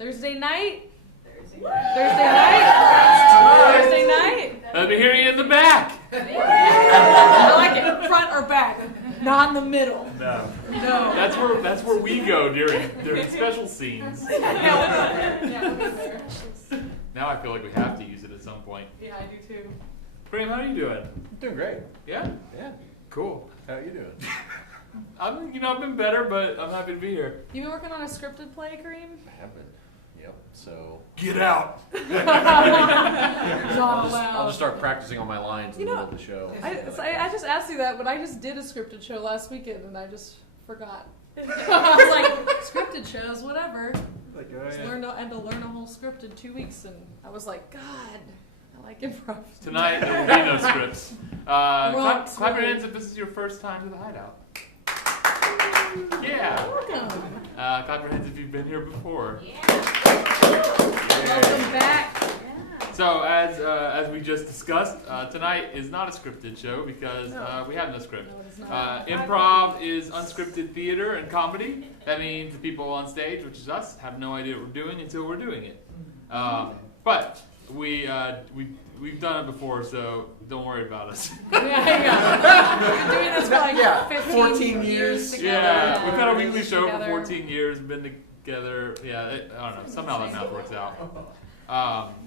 Thursday night. Thursday night. Let me hear you in the back. I like it. Front or back, not in the middle. No. No. That's where we go during special scenes. Now I feel like we have to use it at some point. Yeah, I do too. Graham, how are you doing? I'm doing great. Yeah? Yeah. Cool. How are you doing? I've been better, but I'm happy to be here. You been working on a scripted play, Kareem? I have been. Yep. So Get out. Not allowed. I'll just start practicing on my lines in the middle of the show. I just asked you that, but I just did a scripted show last weekend, and I just forgot. I was like, scripted shows, whatever. Learn a whole script in 2 weeks, and I was like, God, I like improv. Tonight there will be no scripts. Clap your hands if this is your first time to the Hideout. Yeah. Welcome. Clap your hands if you've been here before. Welcome back. So as we just discussed, tonight is not a scripted show because we have no script. No, it is not. Improv is unscripted theater and comedy. That means the people on stage, which is us, have no idea what we're doing until we're doing it. But we've done it before, so don't worry about us. We've been doing this for like 14 years together. Yeah, we've had a weekly show Together. for 14 years, been together. Yeah, I don't know. Somehow that math works out.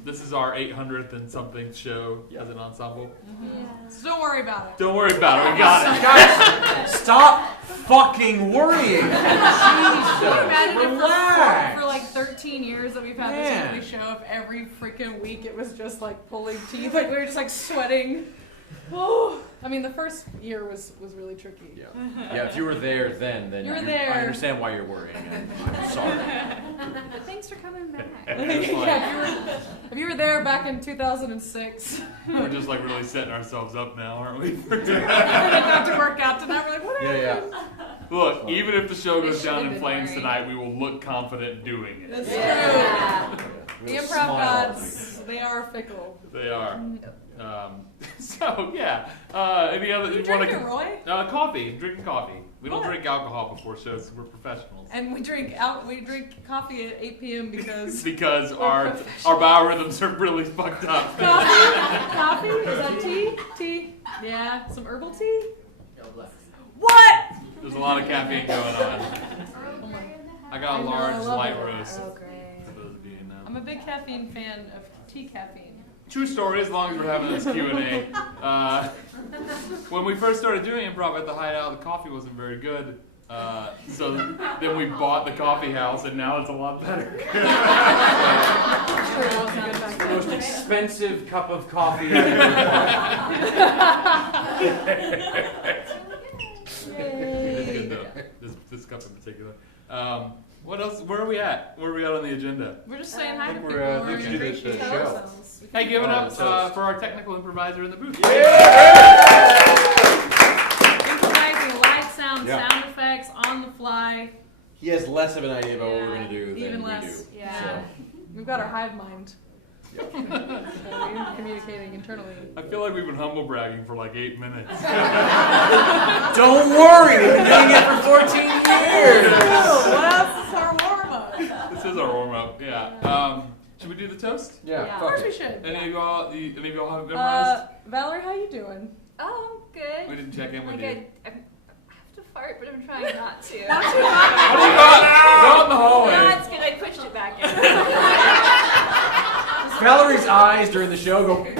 This is our 800th and something show as an ensemble. Mm-hmm. So don't worry about it. Don't worry about it. We got it. Guys, stop fucking worrying. Can you imagine if Relax. for like 13 years that we've had this weekly show, if every freaking week it was just like pulling teeth, like we were just like sweating. Oh, I mean, the first year was really tricky. Yeah. Yeah, if you were there then You were there. I understand why you're worrying. I'm sorry. Thanks for coming back. Yeah, if you were there back in 2006, We're just like really setting ourselves up now, aren't we? it got to work out tonight. We're like, what happened? Yeah. Look, even if the show goes They down should've in been flames married. tonight, we will look confident doing it. That's true. The We'll improv smile. gods, they are fickle. They are. So yeah. Any other? You wanna drinking, Roy? Coffee. Drinking coffee. We don't What? drink alcohol before shows. We're professionals. And we drink coffee at 8 p.m. because Because our biorhythms are really fucked up. coffee? Is that tea? Tea? Yeah. Some herbal tea? What? There's a lot of caffeine going on. I got a large light roast. Oh, great. For those of you who know. I'm a big caffeine fan of tea caffeine. True story, as long as we're having this Q&A. When we first started doing improv at the Hideout, the coffee wasn't very good. So then we bought the coffee house, and now it's a lot better. The most expensive cup of coffee I've It's good though. This cup in particular. What else? Where are we at? Where are we at on the agenda? We're just saying hi to think people. we're, and we should do the introduce show. ourselves. Hey, give it up toast. for our technical improviser in the booth. Improvising light sound, Yeah. sound effects on the fly. He has less of an idea about what we're going to do Even than less. we do. Yeah. So. We've got our hive mind. We're communicating internally. I feel like we've been humble bragging for like 8 minutes. Don't worry, we've been doing it for 14 years. What else is our warm-up? This is our warm up. Yeah. Should we do the toast? Yeah, Of fuck course it. we should. Any of y'all have it memorized? Valerie, how you doing? Oh, good. We didn't check in with you. I have to fart, but I'm trying not to. What do you got? Go in the No, hallway. it's good. I pushed it back in. Valerie's eyes during the show go. Alright,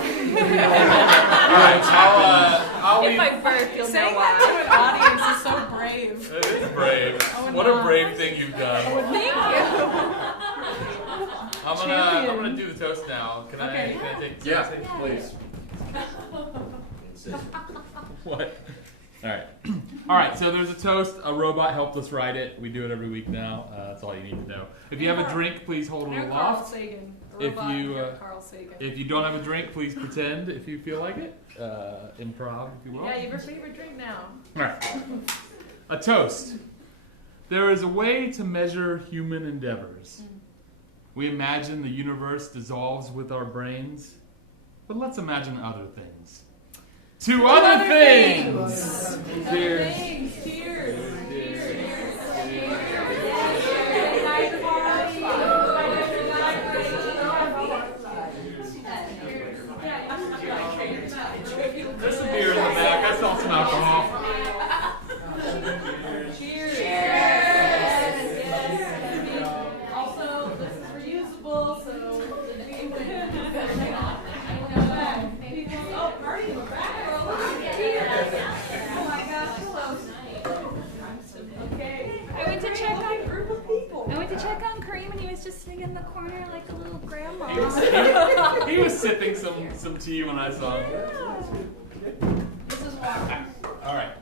I'll If leave. I burp, you'll Saying know that to why. an audience is so brave. It is brave. What a brave thing you've done. Thank you. I'm gonna do the toast now. Can Okay. I take? Yeah, take- please. What? All right. All right. So there's a toast. A robot helped us write it. We do it every week now. That's all you need to know. If you have a drink, please hold it They're Carl aloft. Sagan. A If robot you, named Carl Sagan. If you don't have a drink, please pretend if you feel like it. Improv, if you will. Yeah, your favorite drink now. All right. A toast. There is a way to measure human endeavors. We imagine the universe dissolves with our brains, but let's imagine other things. To other things! Cheers. Thanks. Cheers. Cheers. Cheers. Good night, party. was just sitting in the corner like a little grandma. He was sipping some tea when I saw him. This is water. All right.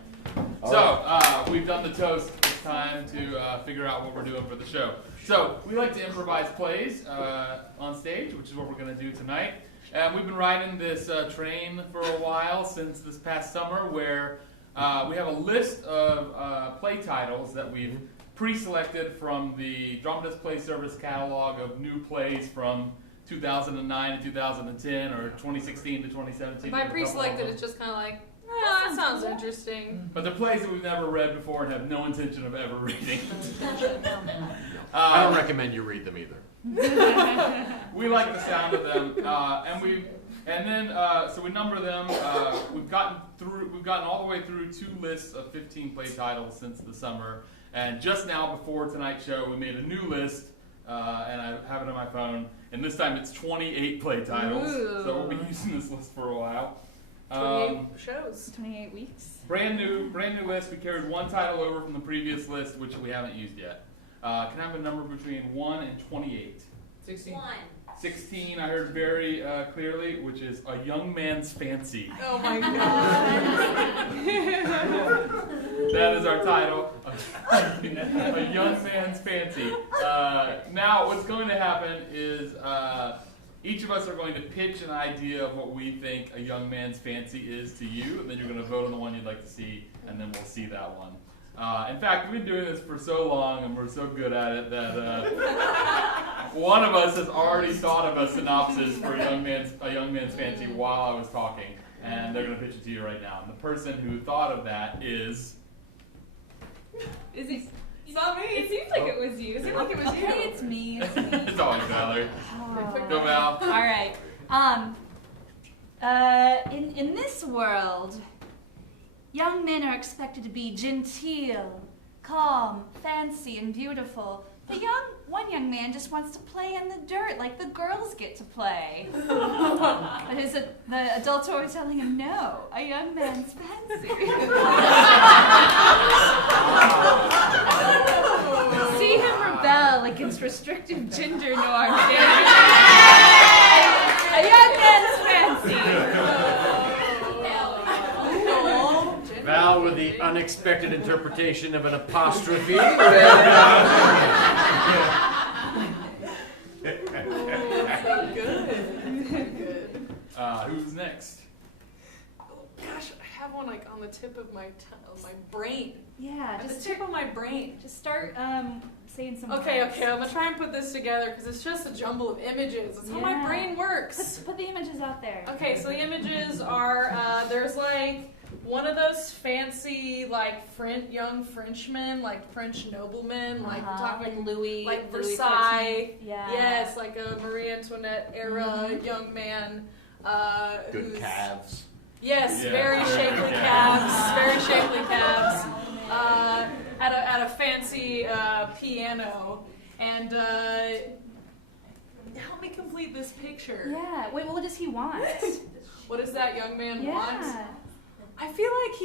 So we've done the toast. It's time to figure out what we're doing for the show. So we like to improvise plays on stage, which is what we're going to do tonight. We've been riding this train for a while, since this past summer, where we have a list of play titles that we've pre-selected from the Dramatist Play Service catalog of new plays from 2009 to 2010, or 2016 to 2017. By pre-selected, it's just kind of like, that sounds interesting. But they're plays that we've never read before and have no intention of ever reading. I don't recommend you read them either. We like the sound of them, so we number them. We've gotten all the way through 2 lists of 15 play titles since the summer, and just now before tonight's show, we made a new list, and I have it on my phone. And this time it's 28 play titles, so we'll be using this list for a while. 28 shows. 28 weeks. Brand new list. We carried 1 title over from the previous list, which we haven't used yet. Can I have a number between 1 and 28? 16. 1. 16, I heard very clearly, which is A Young Man's Fancy. Oh my god. That is our title. A Young Man's Fancy. Now, what's going to happen is each of us are going to pitch an idea of what we think a young man's fancy is to you, and then you're going to vote on the one you'd like to see, and then we'll see that one. In fact, we've been doing this for so long, and we're so good at it, that one of us has already thought of a synopsis for a young man's fancy while I was talking, and they're going to pitch it to you right now. And the person who thought of that is... Is it? It's not me. It seems like it was you. It seemed like it was you. Okay, it's me. It's me. It's always Valerie. Oh. Go, Val. All right. In this world, young men are expected to be genteel, calm, fancy, and beautiful. But one young man just wants to play in the dirt like the girls get to play. But the adults are always telling him, no, a young man's fancy. See him rebel against restrictive gender norms. A young man's fancy. Val with the unexpected interpretation of an apostrophe. Who's next? Gosh, I have one like on the tip of my brain. Yeah, At the tip of my brain. Just start saying some Okay, words. I'm gonna try and put this together because it's just a jumble of images. That's how my Yeah. brain works. Put the images out there. Okay, so the images are there's like one of those fancy like young Frenchmen, like French noblemen, like we're talking like Louis, like Louis Versailles. XIV. Yeah. Yes, like a Marie Antoinette era young man. Good who's, calves. Yes, Yeah, very very shapely good calves. Very shapely calves. At a fancy piano, and help me complete this picture. Yeah. Wait, what does he want? What does that young man want? Yeah. I feel like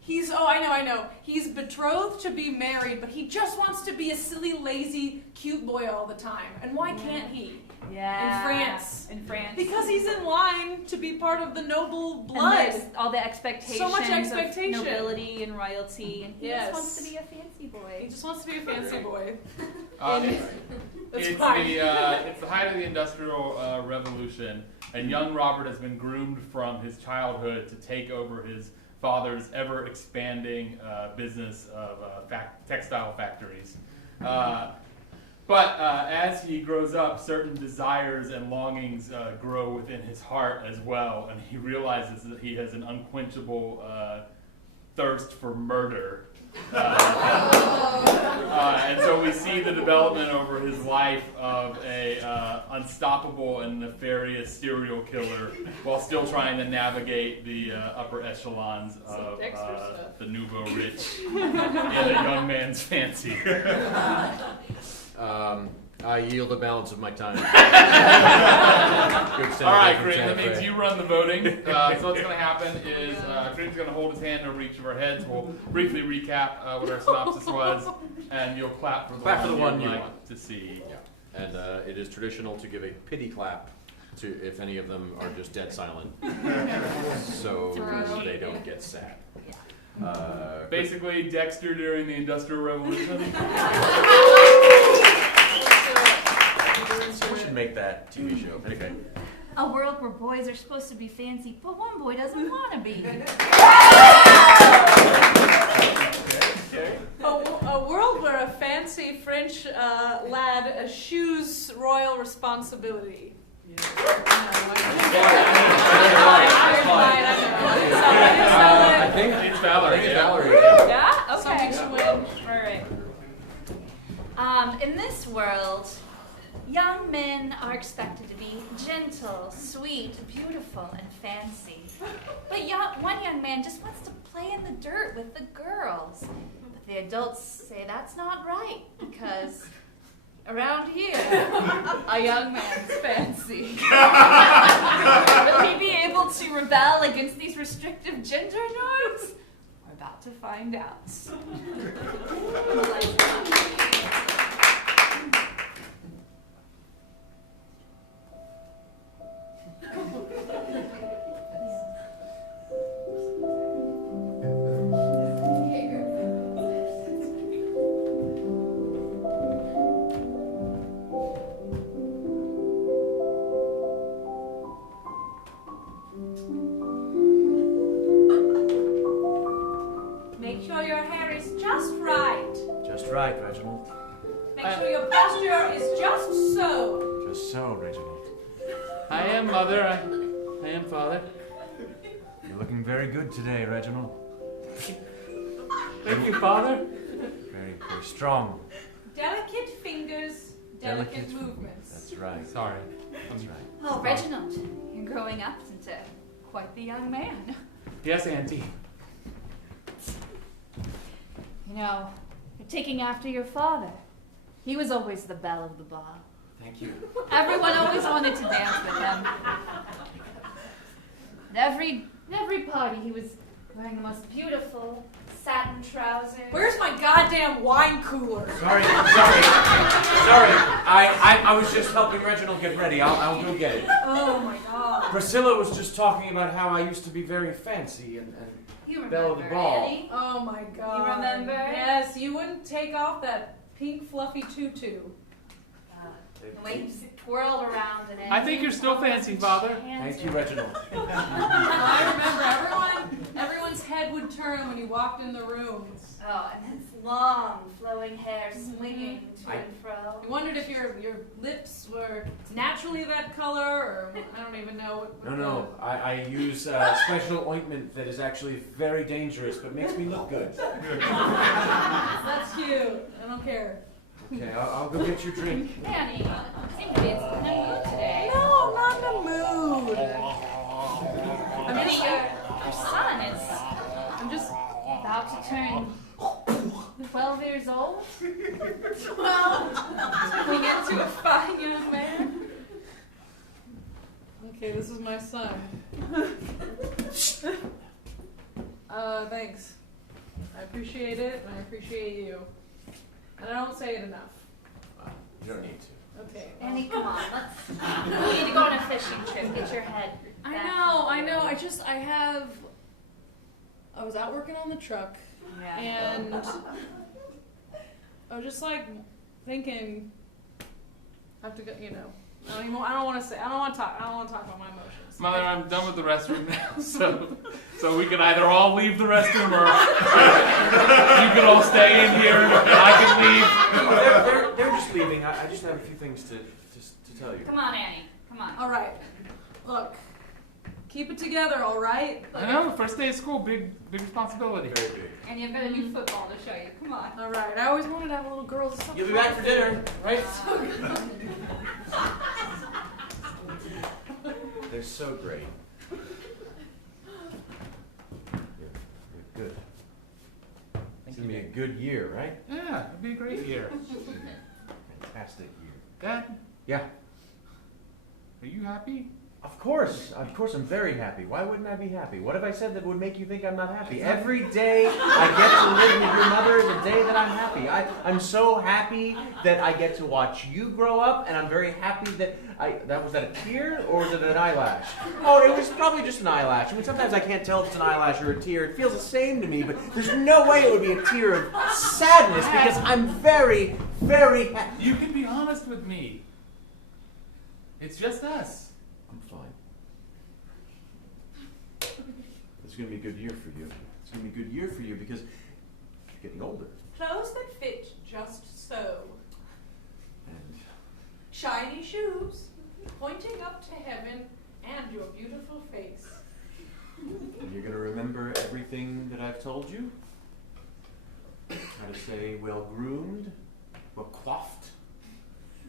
he's I know. He's betrothed to be married, but he just wants to be a silly, lazy, cute boy all the time. And why can't he? Yeah. In France. In France. Because he's in line to be part of the noble And blood. there's all the expectations. So much expectation. Of nobility and royalty, and he Yes. just wants to be a fancy boy. He just wants to be a fancy boy. That's It's fine. the height of the Industrial Revolution, and young Robert has been groomed from his childhood to take over his father's ever-expanding business of textile factories. But as he grows up, certain desires and longings grow within his heart as well, and he realizes that he has an unquenchable thirst for murder. And so we see the development over his life of a unstoppable and nefarious serial killer, while still trying to navigate the upper echelons of the nouveau rich in a young man's fancy. I yield the balance of my time. All right, Kareem, that means you run the voting. So what's going to happen is Kareem's going to hold his hand over each of our heads. We'll briefly recap what our synopsis was, and you'll clap for the one you'd like to see. And it is traditional to give a pity clap to if any of them are just dead silent, so they don't get sad. Basically, Dexter during the Industrial Revolution. We should make that TV show. Okay. A world where boys are supposed to be fancy, but one boy doesn't want to be. A world where a fancy French lad eschews royal responsibility. I think It's Valerie. Yeah? Okay. Something should win. Alright. In this world, young men are expected to be gentle, sweet, beautiful, and fancy. But one young man just wants to play in the dirt with the girls. But the adults say that's not right, because around here, a young man's fancy. Will he be able to rebel against these restrictive gender norms? We're about to find out. Make sure your hair is just right. Just right, Reginald. Make sure your posture is just so. Just so, Reginald. I am mother. I am father. You're looking very good today, Reginald. Thank you, father. Very, very strong. Delicate fingers, delicate movements. That's right. Sorry. That's right. Oh, Reginald, you're growing up into quite the young man. Yes, Auntie. You know, you're taking after your father. He was always the belle of the ball. Thank you. Everyone always wanted to dance with him. At every party, he was wearing the most beautiful satin trousers. Where's my goddamn wine cooler? Sorry. I was just helping Reginald get ready. I'll go get it. Oh my god. Priscilla was just talking about how I used to be very fancy and You belle of remember, the ball. Annie? Oh my god. You remember? Yes, you wouldn't take off that pink fluffy tutu. The way he twirled around and I think you're still fancy, father. Thank you, Reginald. I remember everyone's head would turn when you walked in the room. Oh, and his long, flowing hair swinging to and fro. I wondered if your lips were naturally that color, or I don't even know. No. I use special ointment that is actually very dangerous, but makes me look good. That's cute. I don't care. Okay, I'll go get your drink. Annie, seems to be in a mood today. No, I'm not in the mood. Maybe your son is I'm just about to turn 12 years old. 12. Turning into a fine young man. Okay, this is my son. Thanks. I appreciate it, and I appreciate you. And I don't say it enough. You don't need to. Okay. Annie, come on, we need to go on a fishing trip. Get your head I back. know. I was out working on the truck, Yeah. and I was just like thinking, I have to go, you know. I don't want to talk about my emotions. Mother, I'm done with the restroom now, so we can either all leave the restroom or you can all stay in here and I can leave. They're just leaving. I just have a few things to tell you. Come on, Annie. Come on. All right. Look, keep it together, all right? I know, first day of school, big responsibility. Very big. And you've got a new football to show you. Come on. All right. I always wanted to have a little girls. You'll be back for dinner, right? They're so great. You're good. It's gonna be a good year, right? Yeah, it'd be a great year. Fantastic year. Dad, Yeah. are you happy? Of course, I'm very happy. Why wouldn't I be happy? What have I said that would make you think I'm not happy? Every day I get to live with your mother is a day that I'm happy. I'm so happy that I get to watch you grow up, and I'm very happy that was that a tear or was it an eyelash? Oh, it was probably just an eyelash. I mean, sometimes I can't tell if it's an eyelash or a tear. It feels the same to me, but there's no way it would be a tear of sadness because I'm very, very happy. You can be honest with me. It's just us. I'm fine. It's going to be a good year for you. It's going to be a good year for you because you're getting older. Clothes that fit just so. And Shiny shoes, pointing up to heaven, and your beautiful face. you're going to remember everything that I've told you. How to say well groomed, well coiffed,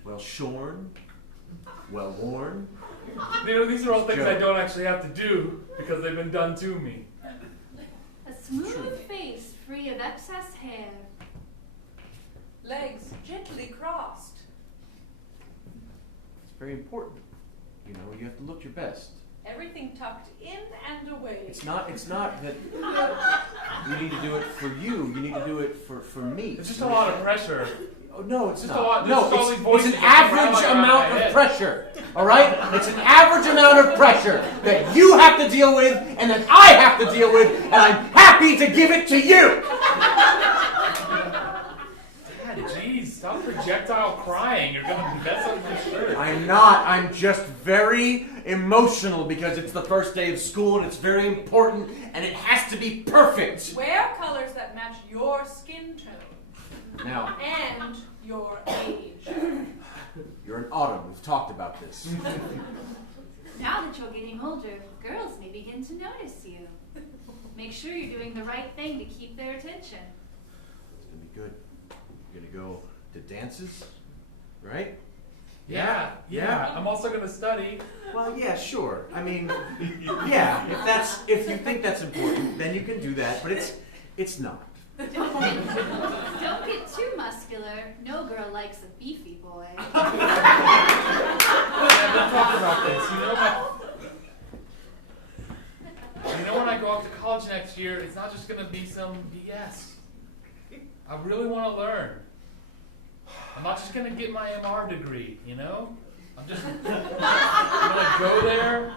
well shorn, well worn. You know, these are all things Joe. I don't actually have to do because they've been done to me. A smooth face free of excess hair. Legs gently crossed. It's very important. You know, you have to look your best. Everything tucked in and away. It's not that you need to do it for you. You need to do it for me. It's just a lot of pressure. Oh, no, it's Just not. a lot- No, just all these it's voices an that come around average like around amount my of head. pressure. All right? It's an average amount of pressure that you have to deal with and that I have to deal with, and I'm happy to give it to you. Dad, jeez, stop projectile crying. You're gonna mess up your shirt. I'm not. I'm just very emotional because it's the first day of school and it's very important and it has to be perfect. Wear colors that match your skin tone Now, and your age. you're an autumn. We've talked about this. Now that you're getting older, girls may begin to notice you. Make sure you're doing the right thing to keep their attention. It's going to be good. You're going to go to dances, right? Yeah. I'm also gonna study. Well, yeah, sure. I mean, yeah, if you think that's important, then you can do that, but it's not. Don't get too muscular. No girl likes a beefy boy. Let's talk about this. You know when I go off to college next year, it's not just gonna be some BS. I really want to learn. I'm not just gonna get my MR degree, you know? I'm gonna go there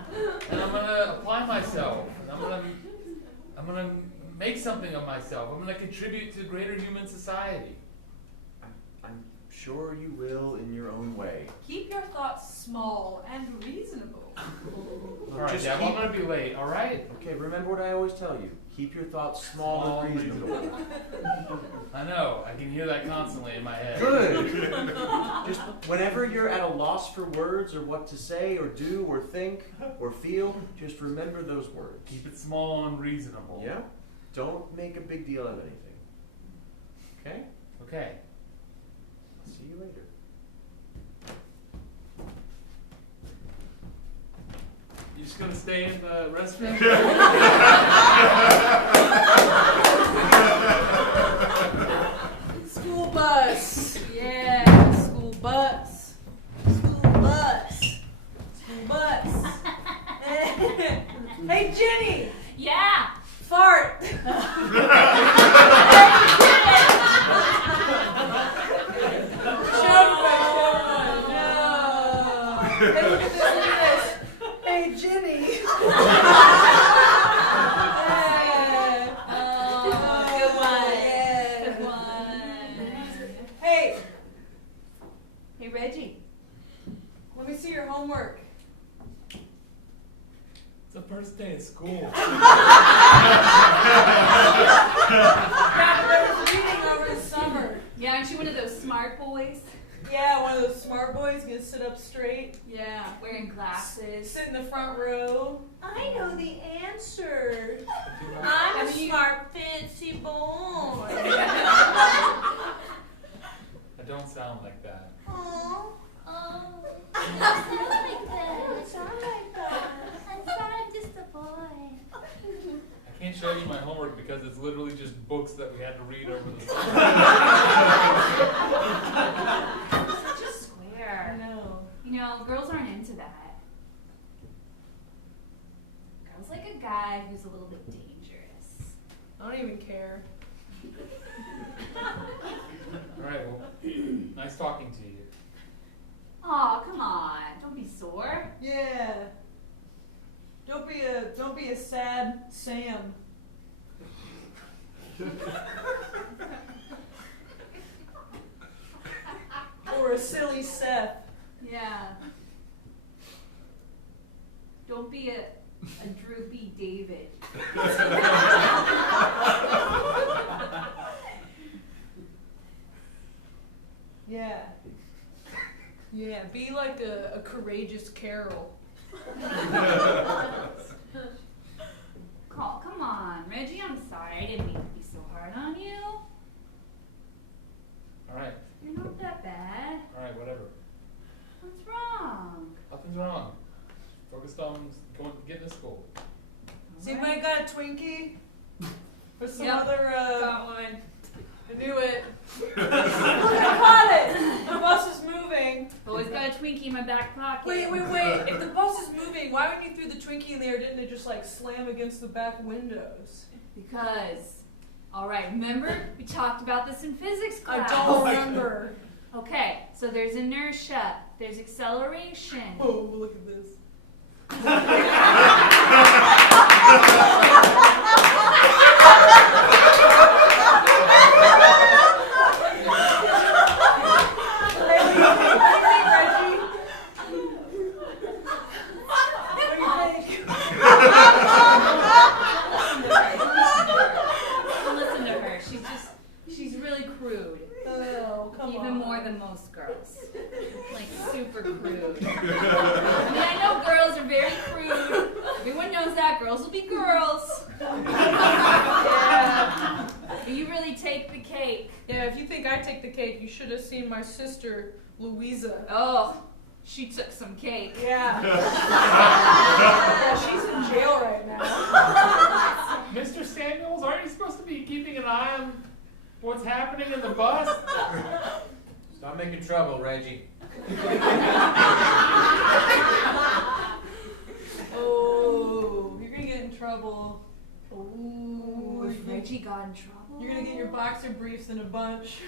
and I'm gonna apply myself. And I'm gonna make something of myself. I'm gonna contribute to greater human society. I'm sure you will in your own way. Keep your thoughts small and reasonable. Alright, Just Dad, keep- I'm gonna be late, alright? Okay, remember what I always tell you. Keep your thoughts small and reasonable. I know, I can hear that constantly in my head. Good. Just whenever you're at a loss for words or what to say or do or think or feel, just remember those words. Keep it small and reasonable. Yeah? Don't make a big deal of anything. Okay? Okay. I'll see you later. You just gonna stay in the restroom? School bus. Yeah, school bus. School bus. School bus. Hey, Jenny! Yeah. Fart! Hey, look at this. Hey, Jenny. Good one. Yeah. Good one. Hey, Reggie. Let me see your homework. It's the first day of school. Yeah, there was reading over the summer. Yeah, aren't you one of those smart boys? Yeah, one of those smart boys gonna sit up straight. Yeah, wearing glasses. Sit in the front row. I know the answer. I'm a smart, fancy boy. I don't sound like that. Aww. I I can't show you my homework because it's literally just books that we had to read over the summer. Such a square. I know. You know, girls aren't into that. Sounds like a guy who's a little bit dangerous. I don't even care. All right, well, nice talking to you. Aw, come on. Don't be sore. Yeah. Don't be a sad Sam. Or a silly Seth. Yeah. Don't be a droopy David. Yeah. Yeah, be like a courageous Carol. Oh, come on, Reggie, I'm sorry. I didn't mean to be so hard on you. All right, You're not that bad. whatever. What's wrong? Nothing's wrong. Focused on getting to school. See, anybody got a Twinkie? Or some Yep, other, got one. I knew it. Look, I caught it! The bus is moving. Always got a Twinkie in my back pocket. Wait. If the bus is moving, why when you threw the Twinkie in there, didn't it just like slam against the back windows? Because, all right, remember? We talked about this in physics class. I don't remember. Okay, so there's inertia, there's acceleration. Oh, look at this. Listen to her. She's really crude. Oh, come on. Even more than most girls. Like super crude. I mean, I know girls are very crude. Everyone knows that. Girls will be girls. Yeah. But you really take the cake. Yeah, if you think I take the cake, you should have seen my sister, Louisa. Oh, she took some cake. Yeah. Yeah, she's in jail right now. Mr. Samuels, aren't you supposed to be keeping an eye on what's happening in the bus? Stop making trouble, Reggie. Oh, you're gonna get in trouble. Ooh, if Reggie got in trouble. You're gonna get your boxer briefs in a bunch.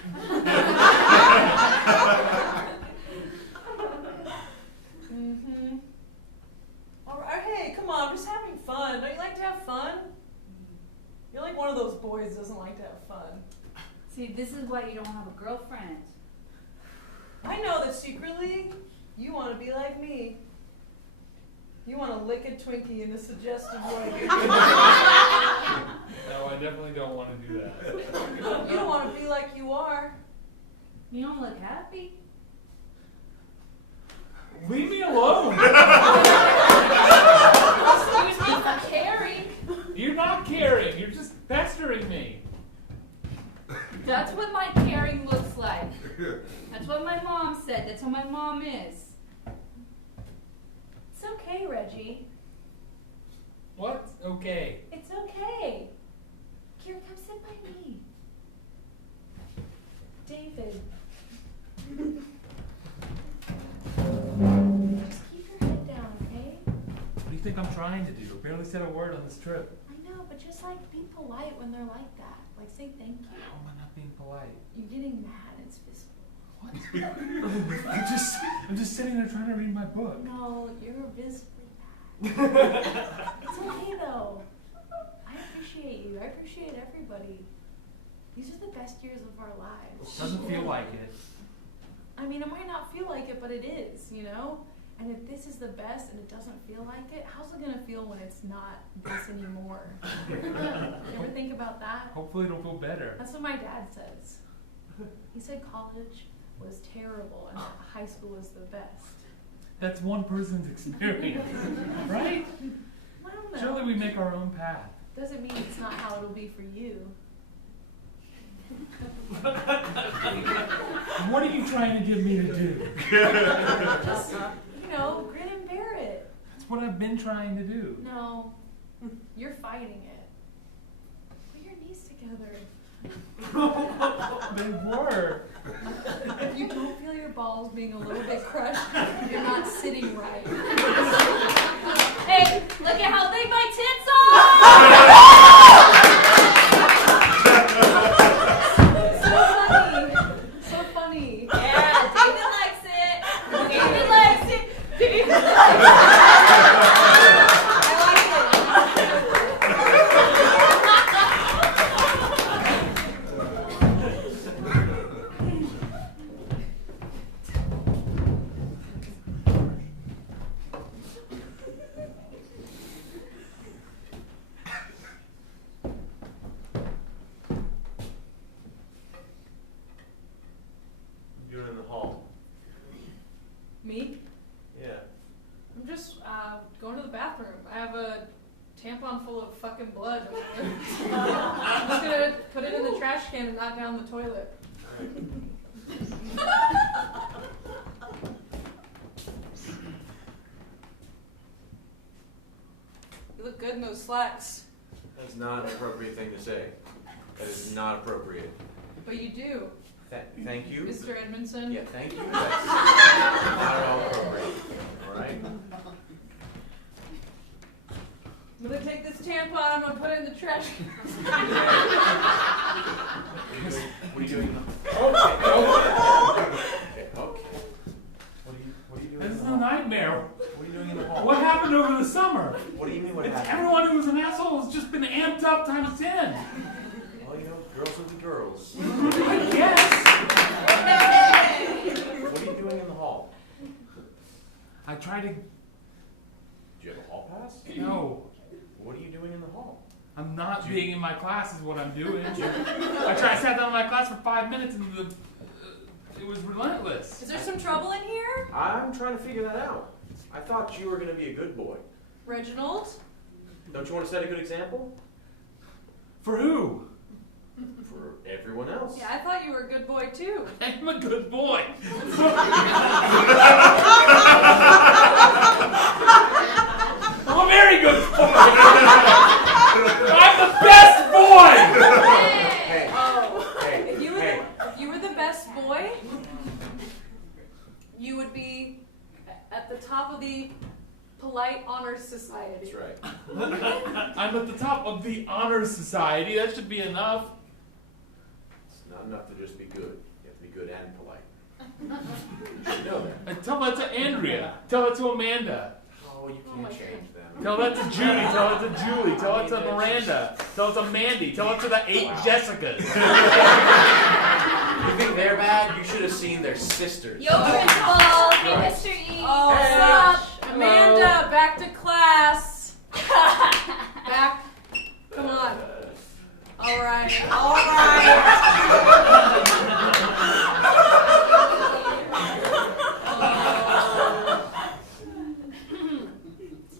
Mm-hmm. All right, hey, come on, I'm just having fun. Don't you like to have fun? You're like one of those boys that doesn't like to have fun. See, this is why you don't have a girlfriend. I know that secretly you want to be like me. You want to lick a Twinkie in a suggestive way. No, I definitely don't want to do that. You don't want to be like you are. You don't look happy. Leave me alone. Excuse me for caring. You're not caring. You're just pestering me. That's what my caring looks like. That's what my mom said. That's how my mom is. It's okay, Reggie. What's okay? It's okay. Kira, come sit by me. David. Just keep your head down, okay? What do you think I'm trying to do? I barely said a word on this trip. I know, but just like be polite when they're like that. Like say thank you. How am I not being polite? You're getting mad. It's visible. What? I'm just sitting there trying to read my book. No, you're visibly mad. It's okay though. I appreciate you. I appreciate everybody. These are the best years of our lives. Doesn't feel like it. I mean, it might not feel like it, but it is, you know? And if this is the best and it doesn't feel like it, how's it gonna feel when it's not this anymore? You ever think about that? Hopefully it'll feel better. That's what my dad says. He said college was terrible and that high school is the best. That's one person's experience, right? I don't know. Surely we make our own path. Doesn't mean it's not how it'll be for you. What are you trying to get me to do? Just, you know, grin and bear it. That's what I've been trying to do. No, you're fighting it. Put your knees together. They were. If you don't feel your balls being a little bit crushed, you're not sitting right. Hey, look at how big my Me? Yeah. I'm just going to the bathroom. I have a tampon full of fucking blood. I'm just gonna put it in the trash can and not down the toilet. You look good in those slacks. That's not an appropriate thing to say. That is not appropriate. But you do. Thank you. Mr. Edmondson. Yeah, thank you. That's not at all appropriate. All right? I'm gonna take this tampon, I'm gonna put it in the trash can. What are you doing? Okay. What are you doing? This is a nightmare. What are you doing in the hall? What happened over the summer? What do you mean what happened? Everyone who was an asshole has just been amped up times 10. Well, girls will be girls. I guess. What are you doing in the hall? I tried to. Do you have a hall pass? No. What are you doing in the hall? I'm not being in my class is what I'm doing. I sat down in my class for 5 minutes and it was relentless. Is there some trouble in here? I'm trying to figure that out. I thought you were going to be a good boy. Reginald? Don't you want to set a good example? For who? For everyone else. Yeah, I thought you were a good boy too. I'm a good boy. I'm a very good boy. I'm the best boy. Hey. Hey. If you were the best boy, you would be at the top of the polite honor society. That's right. I'm at the top of the honor society. That should be enough. It's not enough to just be good. You have to be good and polite. You should know that. And tell that to Andrea. Tell that to Amanda. Oh, you can't change them. Tell that to Judy. Tell it to Julie. Tell it to Miranda. Tell it to Mandy. Tell it to the 8 Jessicas. You think they're bad? You should have seen their sisters. Yo, principal. Hey, Mr. E. Oh, What's up? Amanda, back to class. Back. Come on. All right. All right.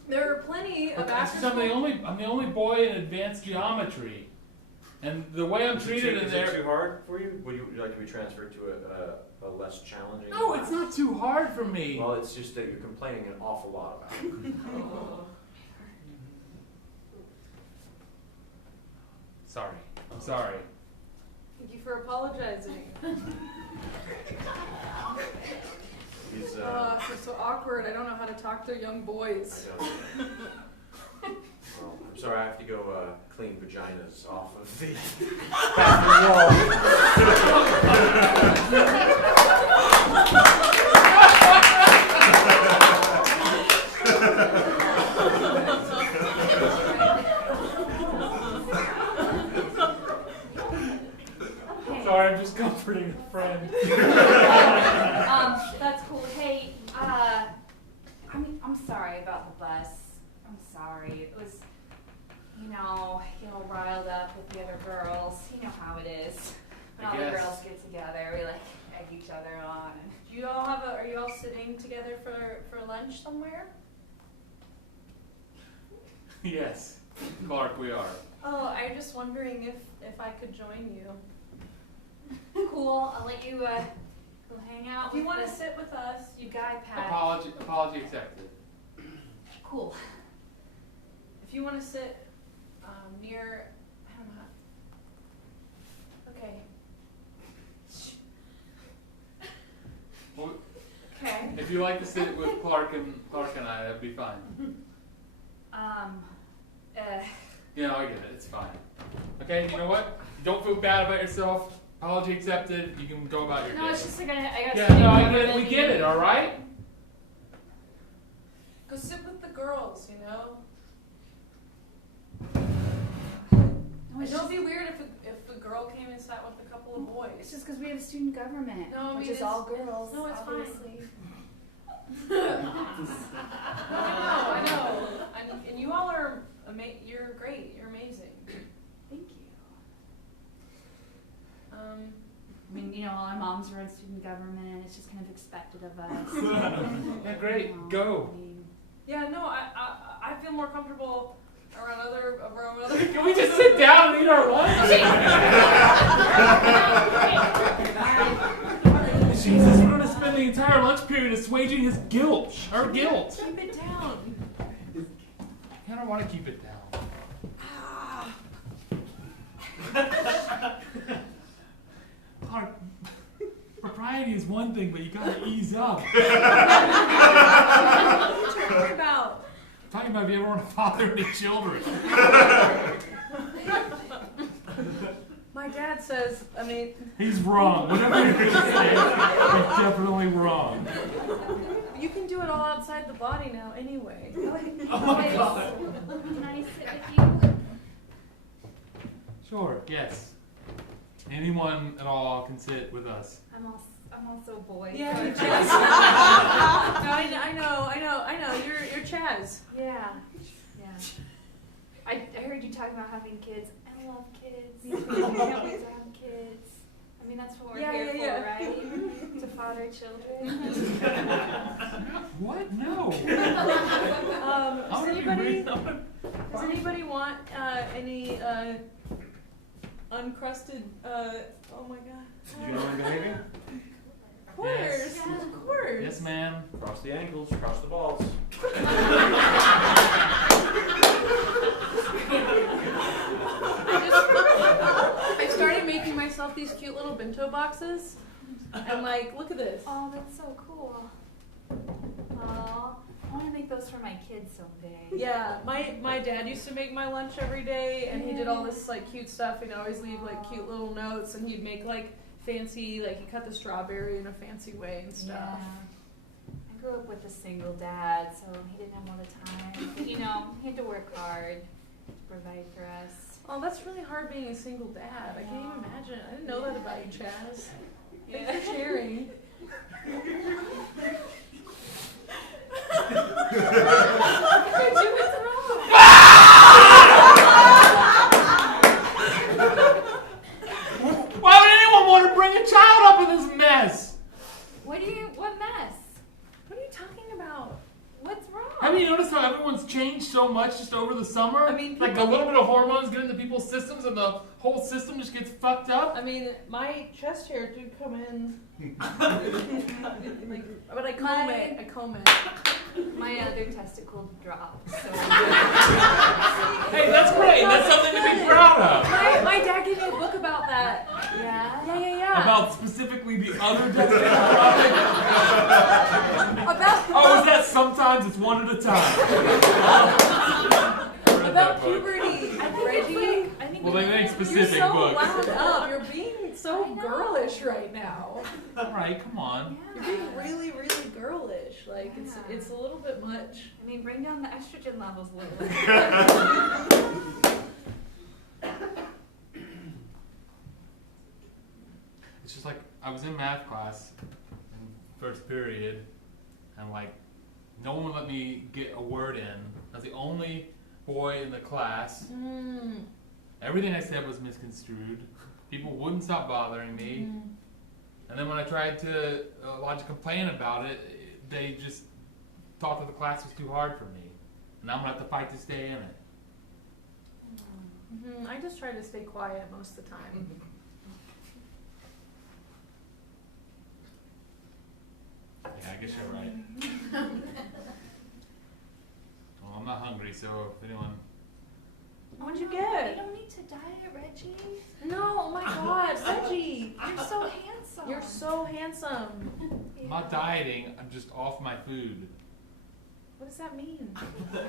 There are plenty of That's after because I'm the only boy in advanced geometry, and the way I'm treated in Is there. it too hard for you? Would you like to be transferred to a less challenging No, class? it's not too hard for me. Well, it's just that you're complaining an awful lot about it. Sorry. I'm sorry. Thank you for apologizing. He's, It's so awkward. I don't know how to talk to young boys. I know. Well, I'm sorry, I have to go clean vaginas off of the bathroom Hey. Sorry, I'm just comforting a friend. That's cool. Hey, I'm sorry about the bus. I'm sorry. It was, get all riled up with the other girls. You know how it is. When I all the guess. girls get together, we egg each other on. Do you all are you all sitting together for lunch somewhere? Yes, Clark, we are. Oh, I'm just wondering if I could join you. Cool. I'll let you go hang out. If you want to the sit with us, guy pad. Apology accepted. Cool. if you want to sit near, I don't know. Okay. Well, Okay. if you like to sit with Clark and I, that'd be fine. Yeah, I get it. It's fine. Okay, you know what? Don't feel bad about yourself. Apology accepted. You can go about your day. No, it's just I got. Yeah, no, I get it. We get it. All right. Go sit with the girls, you know? No, It would be weird if the girl came and sat with a couple of boys. It's just because we have student government, No, I mean, which is it's- all girls. No, it's obviously. I know. And you all are you're great. You're amazing. Thank you. I mean, all our moms were in student government. it's just kind of expected of us. Yeah, great. Go. Yeah, no, I feel more comfortable around other. Can we just sit down and eat our lunch? Jesus, we're gonna spend the entire lunch period assuaging his guilt. Our guilt. Keep it down. I don't want to keep it down. Clark, propriety is one thing, but you gotta ease up. What are you talking about? I'm talking about if you ever want to father any children. My dad says, He's wrong. Whatever you're gonna say, he's definitely wrong. you can do it all outside the body now anyway. Oh my God. Can I sit with you? Sure, yes. Anyone at all can sit with us. I'm also boy. Yeah, so you it's- Chaz. No, I know. You're Chaz. Yeah. I heard you talking about having kids. I love kids. I can't wait to have kids. I mean, that's what we're here for, right? To father children. What? No. Does anybody want any uncrusted? Oh my God. Human behavior? Of course, Yes. of course. Yes, ma'am. Cross the ankles, cross the balls. I started making myself these cute little bento boxes, and look at this. Oh, that's so cool. Oh, I want to make those for my kids someday. Yeah, my dad used to make my lunch every day, and he did all this cute stuff. He'd always leave cute little notes, and he'd make fancy, he cut the strawberry in a fancy way and stuff. Yeah. I grew up with a single dad, so he didn't have a lot of time. But, he had to work hard to provide for us. Oh, that's really hard being a single dad. I can't even imagine. I didn't know that about you, Chaz. Thanks for sharing. What's wrong? Why would anyone want to bring a child up in this mess? What mess? What are you talking about? What's wrong? Have you noticed how everyone's changed so much just over the summer? I mean, a little bit of hormones get into people's systems and the whole system just gets fucked up. My chest hair did come in. But I comb it. My other testicle dropped. So. Hey, that's great. That's something to be proud of. My dad gave me a book about that. Yeah. About specifically the other testicle dropping. Is that sometimes it's one at a time? About puberty. Reggie. Well, they make specific You're so books. wound up. You're being so girlish right now. All right, come on. You're being really, really girlish. It's a little bit much. Bring down the estrogen levels a little bit. It's just I was in math class in first period, and no one would let me get a word in. I was the only boy in the class. Everything I said was misconstrued. People wouldn't stop bothering me. And then when I tried to lodge a complaint about it, they just thought that the class was too hard for me. And I'm going to have to fight to stay in it. I just try to stay quiet most of the time. Yeah, I guess you're right. Well, I'm not hungry, so if anyone... What'd you You get? don't need to diet, Reggie. No, oh my God, Reggie. You're so handsome. You're so handsome. I'm not dieting, I'm just off my food. What does that mean? You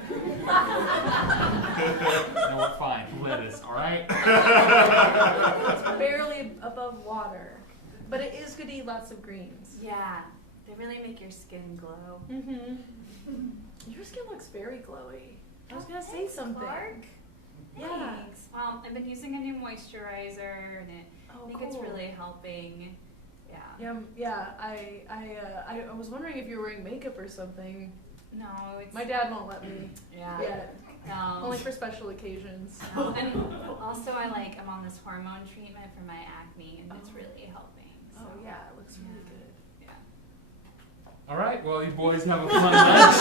know what? Fine. Lettuce, alright? It's barely above water. But it is good to eat lots of greens. Yeah, they really make your skin glow. Your skin looks very glowy. I was going to say something. Clark? Yeah. Thanks. Well, I've been using a new moisturizer, and I think it's really helping. Yeah. I was wondering if you were wearing makeup or something. No, it's... My dad won't let me. Yeah. Yet. Only for special occasions. And also, I'm on this hormone treatment for my acne, and it's really helping. So. Oh yeah, it looks really good. Yeah. All right, well, you boys have a fun lunch.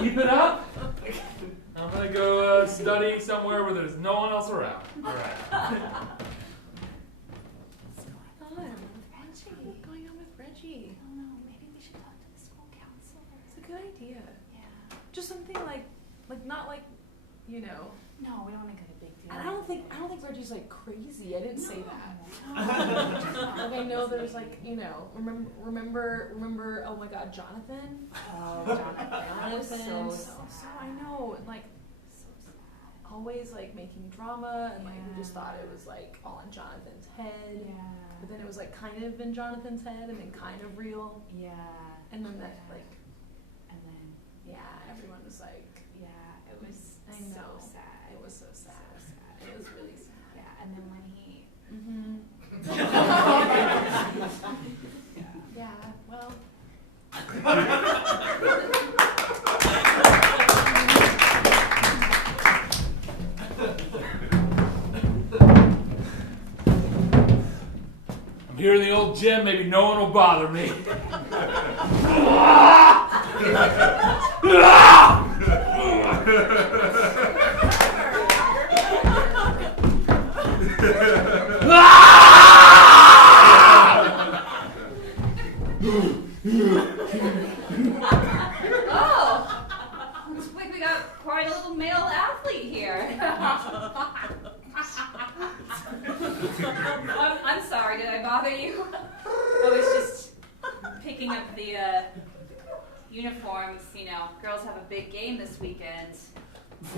Keep it up. I'm going to go study somewhere where there's no one else around. All right. What's going on? Reggie. What's going on with Reggie? I don't know. Maybe we should talk to the school counselor. It's a good idea. Yeah. Just something like not like, you know. No, we don't make it a big deal. And I don't think Reggie's like crazy. I didn't say that. No. Like I know there's like, you know, remember oh my god, Jonathan? Oh, Jonathan. So I know, and like So sad. always like making drama, and like we just Yeah. thought it was like all in Jonathan's head. Yeah. But then it was like kind of in Jonathan's head and then kind of real. Yeah. And then that Yeah. like And then, yeah, everyone was like yeah, it was I so know. sad. It was so sad. So sad. It was really sad. Yeah, and then when he. Yeah, well. I'm here in the old gym. Maybe no one will bother me. Oh! Looks like we got quite a little male athlete here. I'm sorry, did I bother you? I was just picking up the uniforms. You know, girls have a big game this weekend.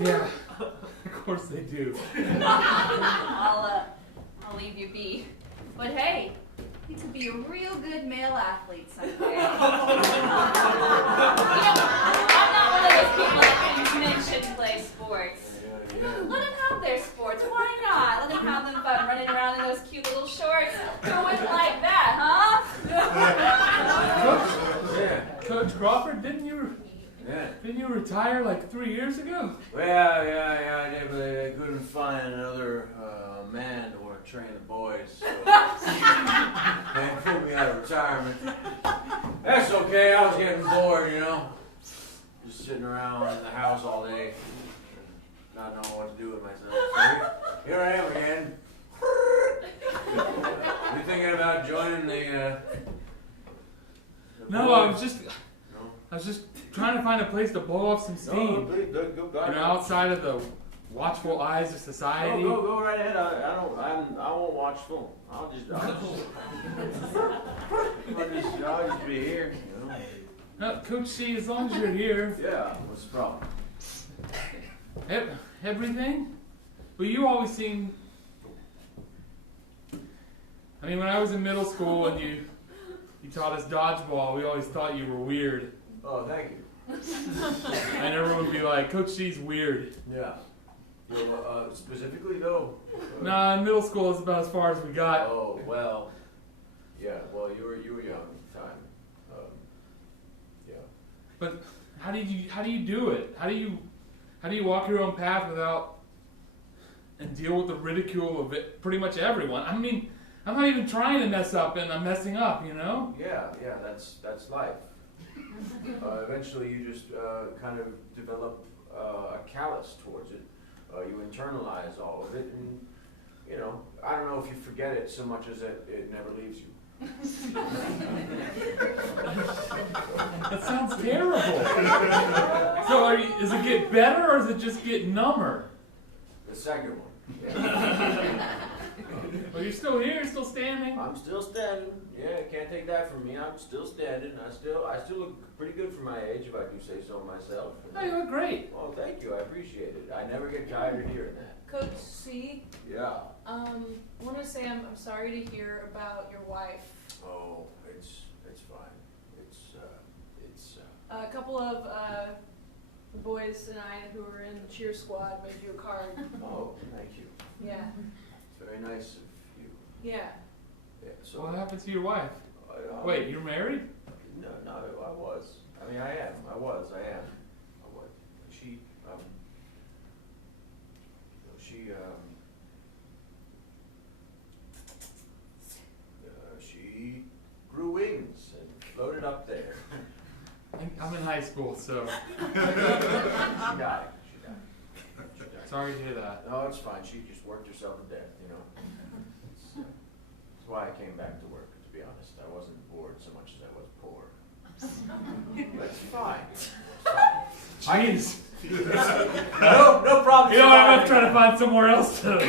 Yeah, of course they do. I'll leave you be. But hey, you could be a real good male athlete someday. I'm not one of those people that thinks men shouldn't play sports. Let them have their sports. Why not? Let them have them fun running around in those cute little shorts. Who wouldn't like that, huh? Coach Crawford, didn't you retire like 3 years ago? Yeah, I did, but I couldn't find another man to want to train the boys, so they put me out of retirement. That's okay, I was getting bored, you know, just sitting around in the house all day, not knowing what to do with myself. So here I am again. You thinking about joining the No, I was just trying to find a place to blow off some steam. No, please, go You know, outside of the watchful eyes of society. Go right ahead. I won't watch film. I'll just be here. You know? No, Coach C, as long as you're here. Yeah. What's the problem? Everything? Well, you always seem. I mean, when I was in middle school and you taught us dodgeball, we always thought you were weird. Oh, thank you. And everyone would be like, Coach C's weird. Yeah. Specifically though. Nah, in middle school is about as far as we got. Oh well. Yeah. Well, you were young at the time. Yeah. But how do you do it? How do you walk your own path without and deal with the ridicule of it, pretty much everyone? I mean, I'm not even trying to mess up and I'm messing up, you know? Yeah. That's life. Eventually, you just kind of develop a callous towards it. You internalize all of it, and you know, I don't know if you forget it so much as it never leaves you. That sounds terrible. So does it get better or does it just get number? The second one. Yeah. Well, you're still here, you're still standing. I'm still standing. Yeah, can't take that from me. I'm still standing. I still look pretty good for my age, if I do say so myself. Oh, you look great. Well, thank you. I appreciate it. I never get tired of hearing that. Coach C, Yeah. I want to say I'm sorry to hear about your wife. Oh, it's fine. It's A couple of the boys and I who were in the cheer squad made you a card. Oh, thank you. Yeah. It's very nice of you. Yeah. Yeah. So. What happened to your wife? Wait, you're married? No, I was. I mean, I am. I was. She, she grew wings and I'm in high school, so She died. sorry to hear that. No, it's fine. She just worked herself to death, you know. That's why I came back to work, to be honest. I wasn't bored so much as I was poor. But it's fine. Jeez. No problem. You know, I'm trying to find somewhere else to. I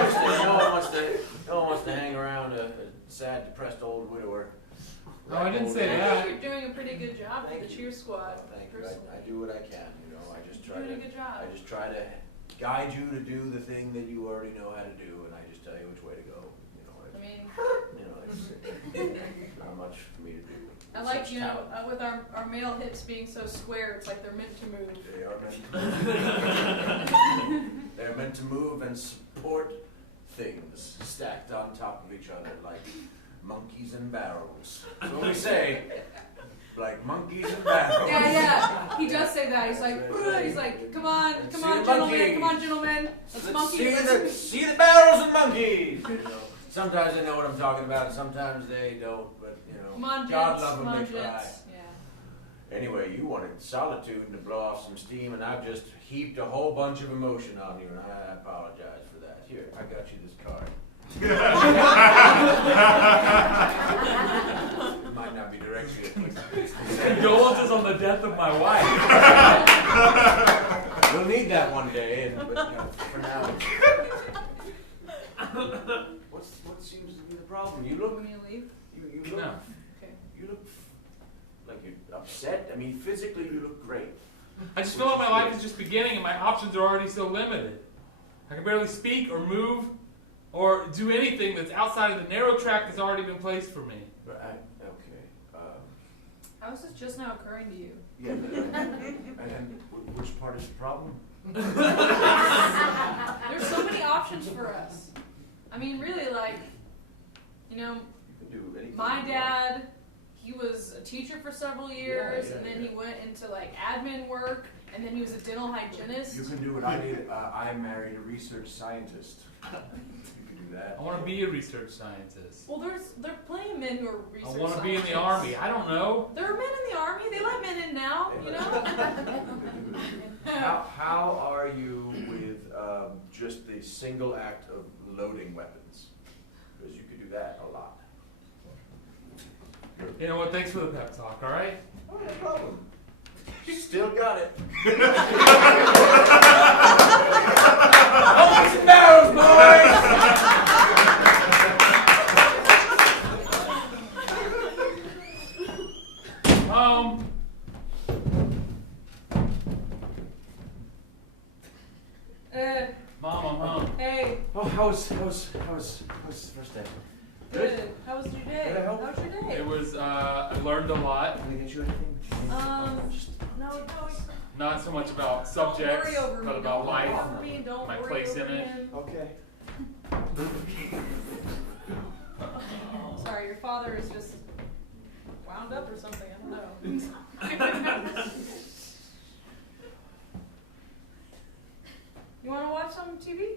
understand. No one wants to hang around a sad, depressed old widower. No, I didn't say I that. think you're doing a pretty good job with the cheer squad. Thank you. Personally. I do what I can, you know. I just try You're doing to. a good job. I just try to guide you to do the thing that you already know how to do, and I just tell you which way to go. You know, I mean, it's not much for me to do. I like, Such you know, talent. with our male hips being so square, it's like they're meant to move. They are meant to move. They're meant to move and support things stacked on top of each other like monkeys and barrels. That's what we say. Like monkeys and barrels. Yeah. He does say that. He's like, come on, gentlemen. Let's monkey. See the barrels and monkeys. You know, sometimes they know what I'm talking about, sometimes they don't. But you know, Come on, God gents. love Come them, on, they cry. gents. Yeah. Anyway, you wanted solitude and to blow off some steam, and I've just heaped a whole bunch of emotion on you, and I apologize for that. Here, I got you this card. It might not be directed. Condolences on the death of my wife. You'll need that one day, but you know, for now. What seems to be the problem? You look. Want me to leave? You look. No. Okay. You look like you're upset. I mean, physically, you look great. I just feel like my life is just beginning and my options are already so limited. I can barely speak or move or do anything that's outside of the narrow track that's already been placed for me. But okay. How is this just now occurring to you? Yeah. And which part is the problem? There's so many options for us. I mean, really, like, you know, You can do anything. my you want. dad, he was a teacher for several years, Yeah, and then yeah. he went into like admin work, and then he was a dental hygienist. You can do what I did. I married a research scientist. You can do that. I want to be a research scientist. Well, there are plenty of men who are research I want to be in the scientists. army. I don't know. There are men in the army. They let men in now, you know. How are you with just the single act of loading weapons? Because you could do that a lot. You know what? Thanks for the pep talk, all right? Oh, no problem. Still got it. Holes and barrels, boys! Mom, I'm home. Hey, Oh, how's the first day? good. How was your day? Did I help? How was your day? It was, I learned a lot. Can I get you anything? No. Not so much about subjects, Don't worry over me. but about Don't life. worry over me. Don't my worry place over in it. him. Okay. Sorry, your father is just wound up or something. I don't know. You want to watch some TV?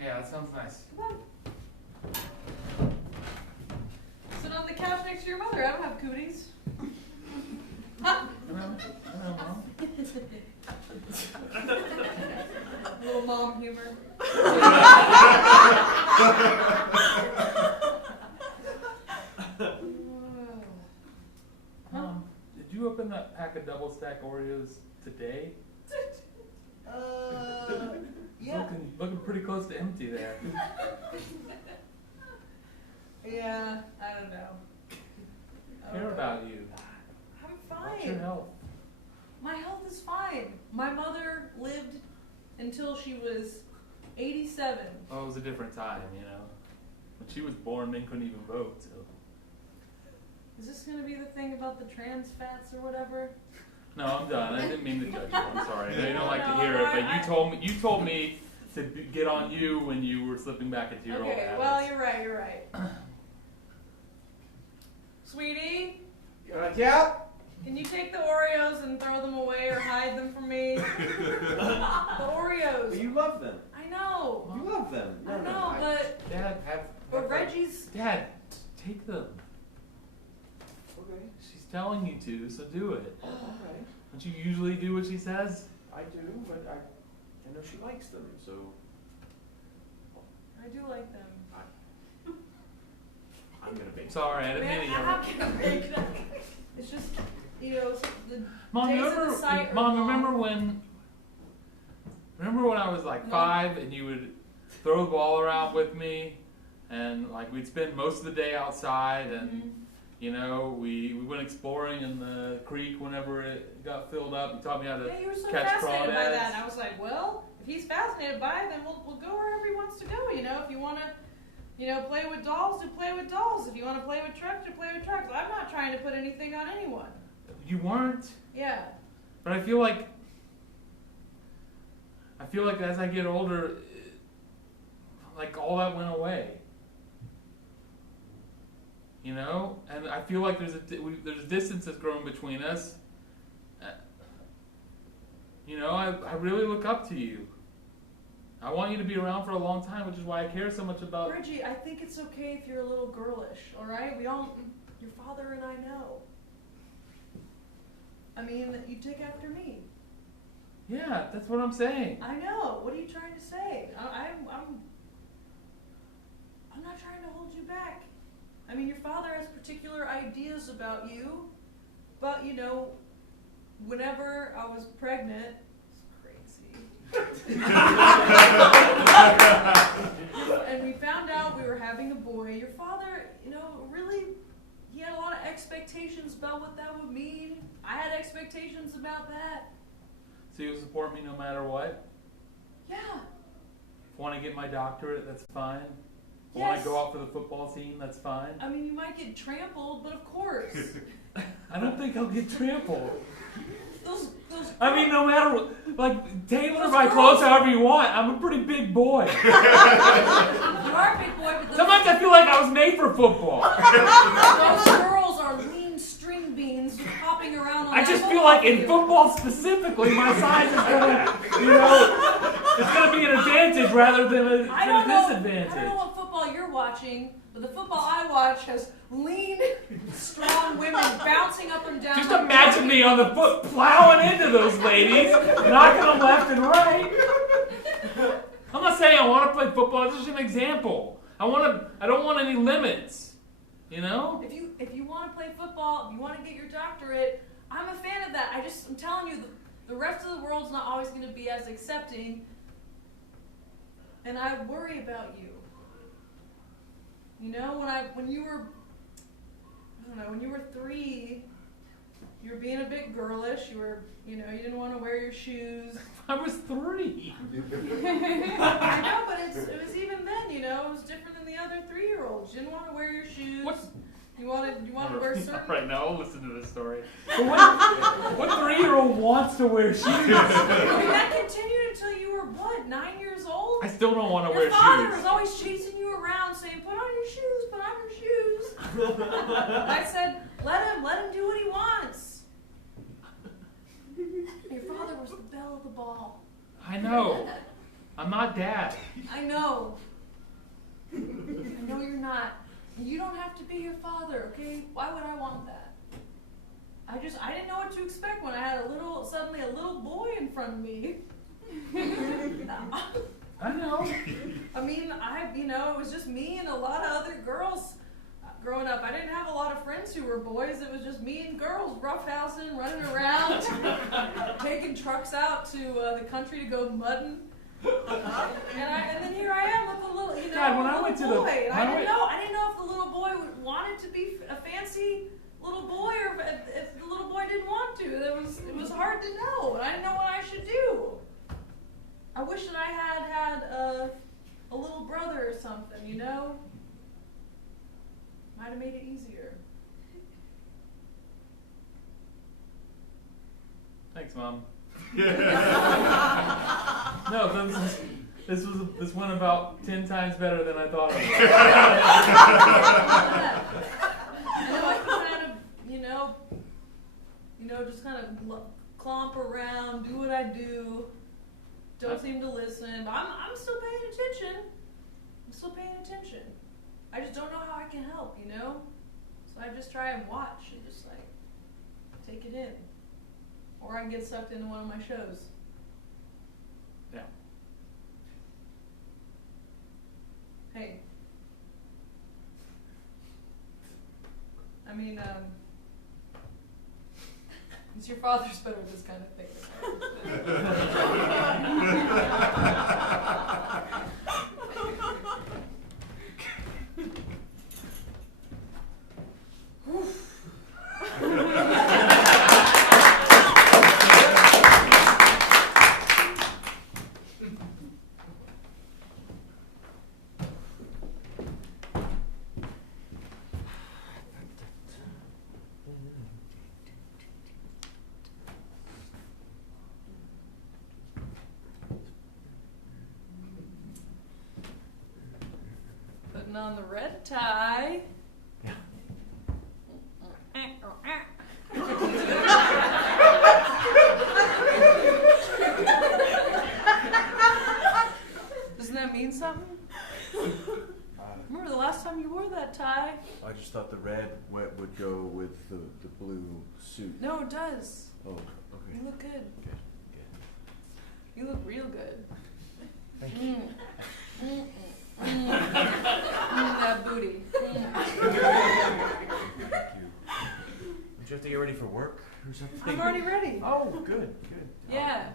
Yeah, that sounds nice. Come on. Sit on the couch next to your mother. I don't have cooties. Hello, Mom. Little mom humor. Mom, did you open that pack of double stack Oreos today? Yeah. Looking pretty close to empty there. Yeah, I don't know. Care about you. I'm What's your fine. health? My health is fine. My mother lived until she was 87. Well, it was a different time, you know. When she was born, men couldn't even vote, so. Is this going to be the thing about the trans fats or whatever? No, I'm done. I didn't mean to judge you. I'm sorry. I know you don't like to No, hear no, it, but I- you told me to get on you when you were slipping back into your old Okay, habits. well, you're right. Sweetie, Yeah? can you take the Oreos and throw them away or hide them from me? The Oreos. You love them. I know. You love them. I know, but Dad, Reggie's. Dad, take them. Okay. She's telling you to, so do it. All right. Don't you usually do what she says? I do, but I know she likes them, so I do like them. I'm gonna bake. Sorry, I didn't mean to Man, how can I make that? It's just, the Mom, days of the site are long. remember when I was like 5 and you would throw the ball around with me, and like we'd spend most of the day outside, and you know we went exploring in the creek whenever it got filled up. You taught me how to you were so catch fascinated by crawdads. that. And I was like, well, if he's fascinated by it, then we'll go wherever he wants to go. You know, if you want to, play with dolls, then play with dolls. If you want to play with trucks, then play with trucks. I'm not trying to put anything on anyone. You weren't, Yeah. but I feel like as I get older, like all that went away. You know, and I feel like there's distance that's grown between us. You know, I really look up to you. I want you to be around for a long time, which is why I care so much about. Reggie, I think it's okay if you're a little girlish, all right? Your father and I know. I mean, you take after me. Yeah, that's what I'm saying. I know. What are you trying to say? I'm not trying to hold you back. I mean, your father has particular ideas about you, but whenever I was pregnant, it's crazy. And we found out we were having a boy. Your father, really, he had a lot of expectations about what that would mean. I had expectations about that. So you'll support me no matter what? Yeah. If I want to get my doctorate, that's fine. If I want Yes. to go out for the football team, that's fine. I mean, you might get trampled, but of course. I don't think I'll get trampled. Those I mean, no matter what, like, tailor Those my girls- clothes however you want. I'm a pretty big boy. You are a big boy, but Sometimes I feel like I was made for football. those girls are lean string beans just hopping around on I that just feel like in football football specifically, my size is gonna, it's gonna be an advantage rather than a I don't know disadvantage. what football you're watching, but the football I watch has lean, strong women bouncing up and down. Just like imagine me on the foot plowing into those ladies, knocking them left and right. I'm not saying I want to play football. It's just an example. I don't want any limits. You know? If you want to play football, if you want to get your doctorate, I'm a fan of that. I'm telling you, the rest of the world's not always going to be as accepting, and I worry about you. When you were 3, you were being a bit girlish. You didn't want to wear your shoes. I was 3. I know, but it was even then, it was different than the other 3-year-olds. You didn't want to wear your shoes. You wanted to wear certain. Right now, I'll listen to this story. But what 3-year-old wants to wear shoes? I mean, that continued until you were 9 years old? I still don't want to Your wear father shoes. was always chasing you around saying, put on your shoes, put on your shoes. I said, let him do what he wants. Your father was the belle of the ball. I know. I'm not dad. I know. I know you're not. You don't have to be your father, okay? Why would I want that? I didn't know what to expect when I had suddenly a little boy in front of me. I know. I mean, it was just me and a lot of other girls growing up. I didn't have a lot of friends who were boys. It was just me and girls roughhousing, running around, taking trucks out to the country to go mudding. And then here I am with a little, Dad, when I little went to boy. the- And I didn't know if the little boy wanted to be a fancy little boy or if the little boy didn't want to. It was hard to know. And I didn't know what I should do. I wish that I had a little brother or something, Might have made it easier. Thanks, Mom. No, this went about 10 times better than I thought it I know I can just kind of clomp around, do what I do. Don't seem to listen. But I'm still paying attention. I just don't know how I can help, So I just try and watch and just like take it in. Or I get sucked into one of my shows. Yeah. Hey. I mean, it's your father's better at this kind of thing. Putting on the red tie. Doesn't that mean something? Remember the last time you wore that tie? I just thought the red would go with the blue suit. No, it does. Oh, okay. You look good. Good. You look real good. Thank you. That booty. Thank you. Don't you have to get ready for work or something? I'm already ready. Oh, good. Yeah.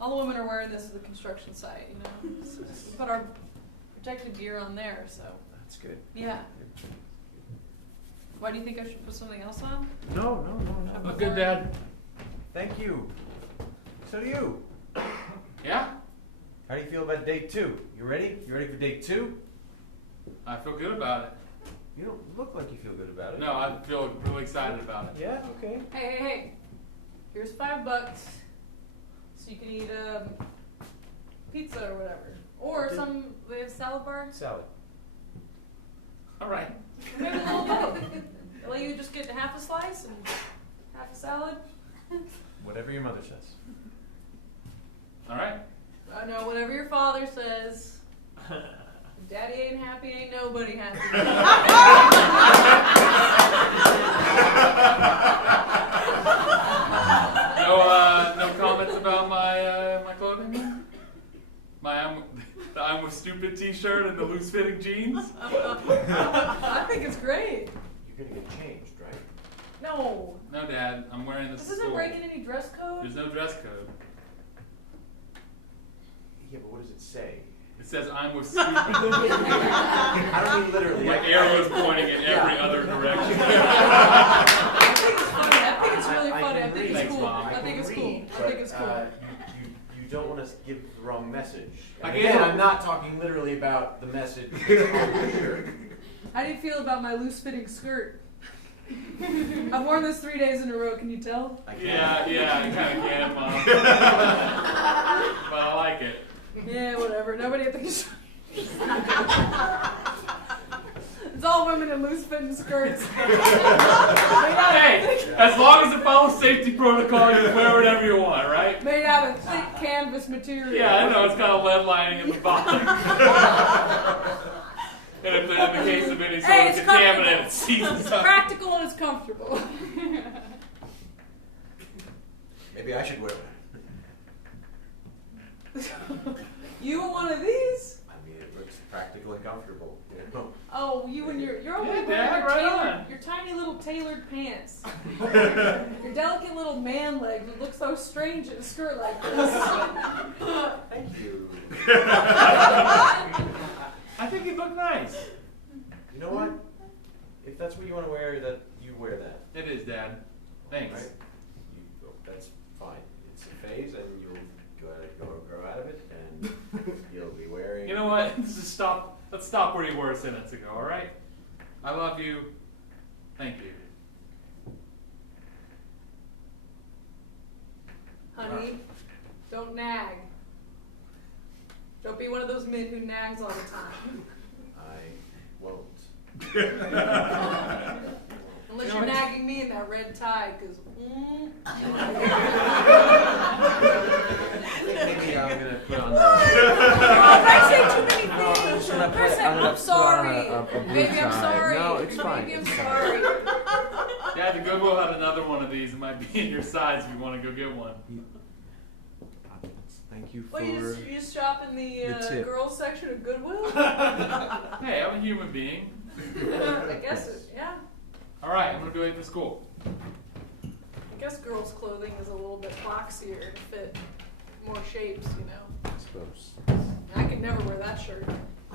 All the women are wearing this at the construction site, you know. So we put our protective gear on there, so. That's good. Yeah. Why do you think I should put something else on? No. Look good, Dad. Thank you. So do you. Yeah? How do you feel about day 2? You ready? You ready for day 2? I feel good about it. You don't look like you feel good about it. No, I feel really excited about it. Yeah, okay. Hey. Here's $5. So you can eat pizza or whatever. Or they have salad bar. Salad. All right. Maybe a little both. They let you just get half a slice and half a salad. Whatever your mother says. All right. I know, whatever your father says. If Daddy ain't happy, ain't nobody happy. No comments about my clothing? The I'm with stupid t-shirt and the loose-fitting jeans? I think it's great. You're gonna get changed, right? No. No, Dad. I'm wearing this. This isn't breaking any dress code. There's no dress code. Yeah, but what does it say? It says I'm with stupid. I don't mean literally. Like arrows pointing in every other direction. I think it's funny. I think it's really funny. I think it's Thanks, cool. Mom. I think it's cool. I think it's cool. You don't want to give the wrong message. I Again, can't- I'm not talking literally about the message on the shirt. How do you feel about my loose-fitting skirt? I've worn this 3 days in a row. Can you tell? I can't. Yeah, I kind of can, Mom. But I like it. Yeah, whatever. Nobody at the construction. It's all women in loose-fitting skirts. Hey, as long as it follows safety protocol, you can wear whatever you want, right? Made out of thick canvas material. Yeah, I know it's got a lead lining in the bottom. And if in the case of any sort Hey, of it's contaminant, it seizes It's up. practical and it's comfortable. Maybe I should wear one. You want one of these? I mean, it looks practical and comfortable. You know? Oh, you and you're only Yeah, wearing Dad, your, right tailored, on. your tiny little tailored pants. Your delicate little man legs would look so strange in a skirt like this. Thank you. I think you look nice. You know what? If that's what you want to wear, that you wear that. It is, Dad. Thanks. Right? That's fine. It's a phase, and you'll grow out of it, and you'll be wearing. You know what? Let's stop where you were a sentence ago, all right? I love you. Thank you. Honey, don't nag. Don't be one of those men who nags all the time. I won't. Unless you're nagging me in that red tie, because. Maybe I'm gonna put on. I say too many things. gonna put. Person, I'm gonna I'm sorry. put on a blue Baby, I'm tie. sorry. No, it's fine. Baby, I'm It's fine. sorry. Yeah, the Goodwill had another one of these. It might be in your size if you want to go get one. Thank you for. Well, you just shop in the tip. girls section of Goodwill? Hey, I'm a human being. I guess, yeah. All right, I'm gonna be late for school. I guess girls' clothing is a little bit boxier to fit more shapes, you know. I suppose. I could never wear that shirt.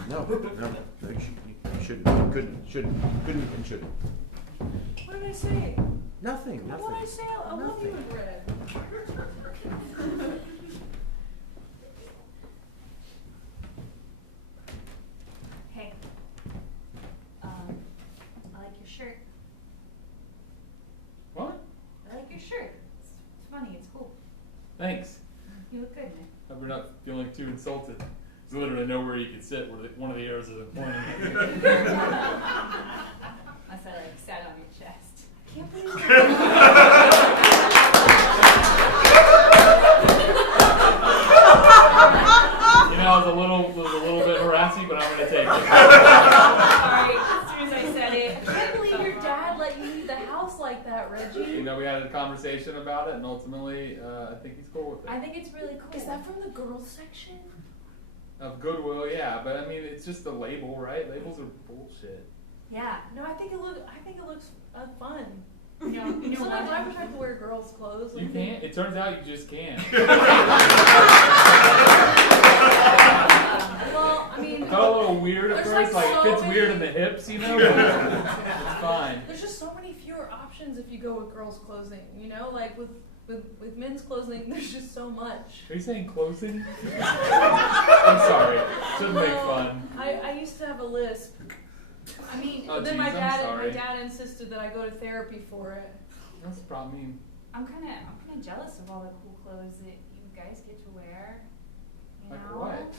No, you shouldn't. Couldn't, and shouldn't. What did I say? Nothing. What did I say? I love you in red. Hey. I like your shirt. What? I like your shirt. It's funny. It's cool. Thanks. You look good, man. Hope you're not feeling too insulted. There's literally nowhere you can sit where one of the arrows is pointing at you. I said like sat on your chest. I can't believe it. You know, it was a little bit harassing, but I'm gonna take it. Sorry, as soon as I said it. I can't believe your dad let you leave the house like that, Reggie. You know, we had a conversation about it, and ultimately, I think he's cool with it. I think it's really cool. Is that from the girls section? Of Goodwill, yeah, but I mean, it's just a label, right? Labels are bullshit. Yeah. No, I think it looks fun. You know Sometimes what? I wish I could wear girls' clothes. You can't? It turns out you just can't. Well, I mean, It felt a little weird at There's first, like like so it fits many- weird in the hips, you know, but it's fine. there's just so many fewer options if you go with girls' clothing. You know, like with men's clothing, there's just so much. Are you saying closing? I'm sorry. Shouldn't make Well, fun. I used to have a lisp. I mean, Oh, But then geez, my I'm dad sorry. insisted that I go to therapy for it. That's probably I'm kind of jealous of all the cool clothes that you guys get to wear. You Like know? what?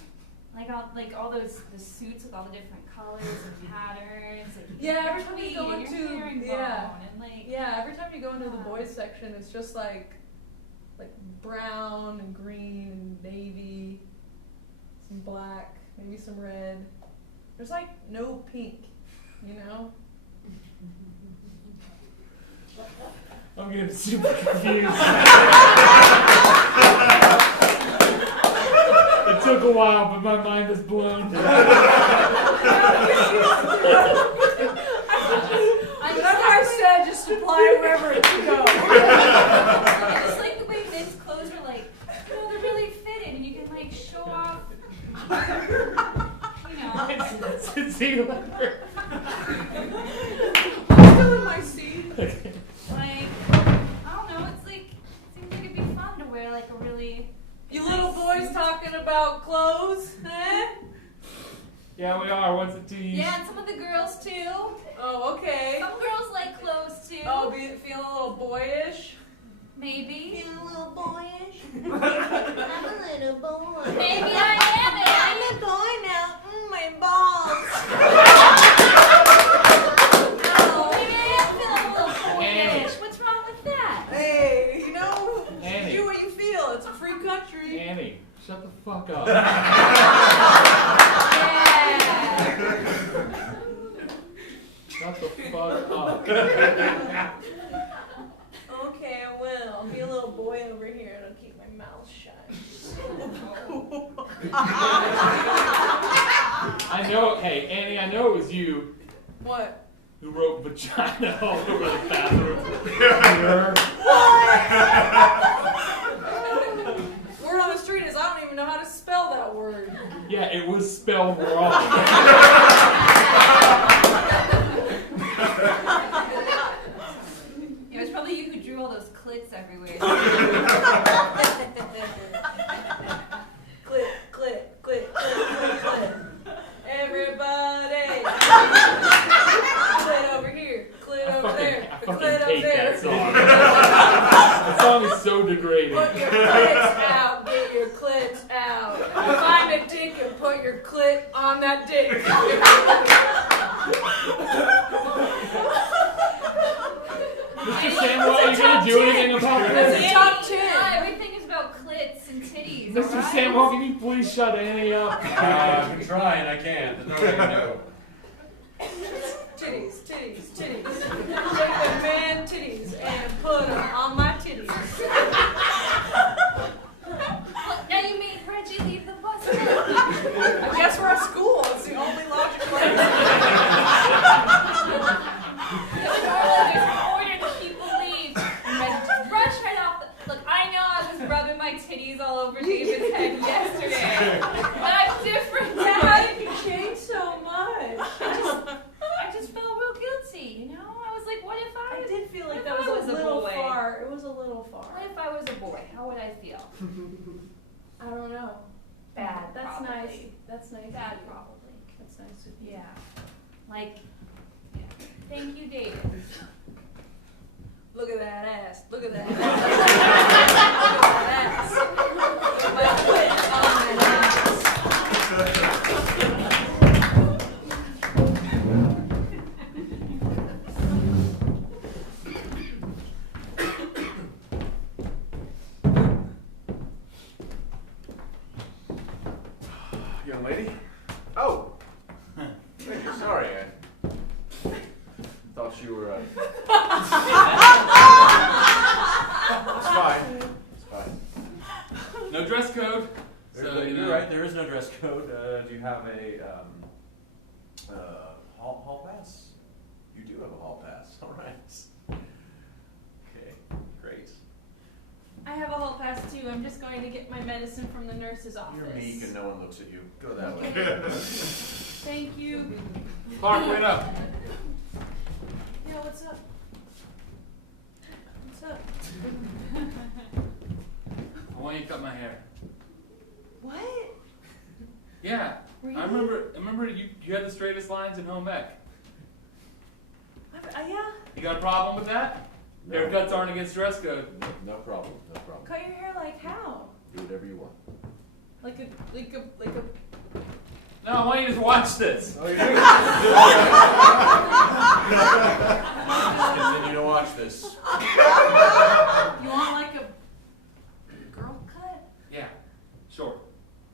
Like all the suits with all the different colors and patterns. Like Yeah, every your time you tweed go and your into- herringbone yeah. and like Yeah, every time you go into the boys section, it's just like brown and green and navy, some black, maybe some red. There's like no pink, you know? I'm getting super confused. It took a while, but my mind is blown. Whatever I said, just apply wherever it should go. I just like the way men's clothes are like, you know, they're really fitted and you can like show off, you know. See you later. I'm still in my seat. Like, I don't know, it's like, it seems like it'd be fun to wear like a really You little boys talking about clothes, eh? Yeah, we are. What's it to you? Yeah, and some of the girls too. Oh, okay. Some girls like clothes too. Oh, feel a little boyish? Maybe. Feel a little boyish? I'm a little boy. Maybe I am it. I'm a boy now. My balls. Maybe I am feeling a little Annie. boyish. What's wrong with that? Hey, you know, Annie. do what you feel. It's a free country. Annie, shut the fuck up. Yeah. Shut the fuck up. Okay, I will. I'll be a little boy over here and I'll keep my mouth shut. I know. Hey, Annie, I know it was you What? who wrote vagina all over the bathroom. Word on the street is I don't even know how to spell that word. Yeah, it was spelled wrong. It was probably you who drew all those clits everywhere. Clit, clit, clit, clit, clit, clit. Everybody. Clit over here. Clit over there. I fucking Clit up hate there. that song. That song is so degrading. Put your clits out. Get your clits out. Find a dick and put your clit on that dick. Mr. Samuel, are you gonna do anything about That's this? a top 10. Yeah, everything is about clits and titties. Mr. alright? Samuel, can you please shut Annie up? I've been trying, I can't. There's nothing I can do. Titties, titties, titties. Take the man titties and put them on my titties. Now you made Reggie leave the bus. I guess we're at school. It's the only logical answer. There's an order that people leave. And Reggie just rushed right off. Look, I know I was rubbing my titties all over David's head yesterday. But I'm different now. How did you change so much? I just felt real guilty, you know? I was like, what if I I did feel like what that if I was a little boy? far. It was a little far. What if I was a boy? How would I feel? I don't know. Bad, That's probably. nice. That's nice. Bad, of you. probably. That's nice of you. Yeah. Like, yeah. Thank you, David. Look at that ass. Look at that ass. Look at that ass. Put my foot on that ass. Young lady? Oh! Hey, sorry, I thought you were, It's fine. It's fine. No dress code. So, You're right, there is no dress code. Do you have a, hall pass? You do have a hall pass, alright. Okay, great. I have a hall pass too. I'm just going to get my medicine from the nurse's office. You're meek and no one looks at you. Go that way. Thank you. Clark, wait up. Yeah, what's up? What's up? I want you to cut my hair. What? Yeah. Really? I remember you had the straightest lines in home ec. Yeah. You got a problem with that? No. Haircuts aren't against dress code. No problem, no problem. Cut your hair like how? Do whatever you want. Like a. No, I want you to watch this. Oh, you're doing Continue to watch this. You want like a girl cut? Yeah. Short.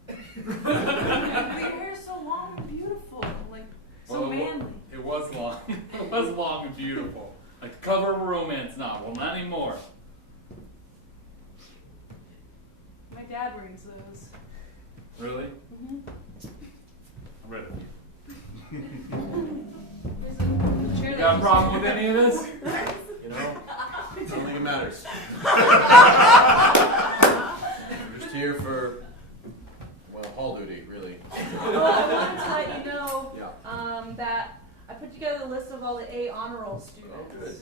But your hair is so long and beautiful, like so Well, manly. It was long. It was long and beautiful. Like the cover of a romance novel. Not anymore. My dad wears those. Really? Mm-hmm. I read it. There's a chair You that got a you problem sit with any of this? You know, I don't think it matters. We're just here for, well, hall duty, really. Well, I wanted to let you know Yeah. that I put together a list of all the A honor roll students. Oh, good.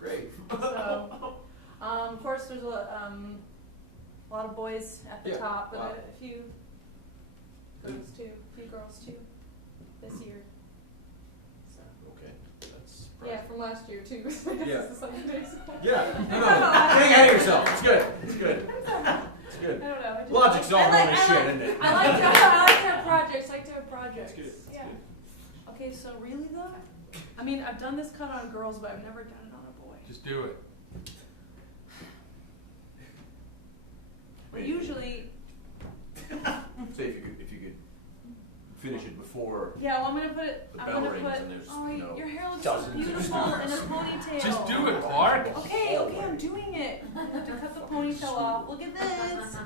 Great. So, of course, there's a lot of boys at the Yeah, top, but wow. a few girls too. A few girls too this year. So, Okay, that's yeah, surprising. from last year too. Yeah. This is like days ago. Yeah. No, getting ahead of yourself. It's good. It's good. It's I good. don't know. I just Logic's all I known like- as I shit, like- isn't it? I like to have projects. I like to have projects. It's good. It's Yeah. good. Okay, so really though, I mean, I've done this cut on girls, but I've never done it on a boy. Just do it. But usually, Say if you could finish it before. yeah. Well, I'm gonna put it. The I'm bell gonna rings put. and there's, Oh, you know, your hair looks so dozens of beautiful in a students. ponytail. Just do it, Clark. Okay, I'm doing it. I have to cut the ponytail off. Look at this.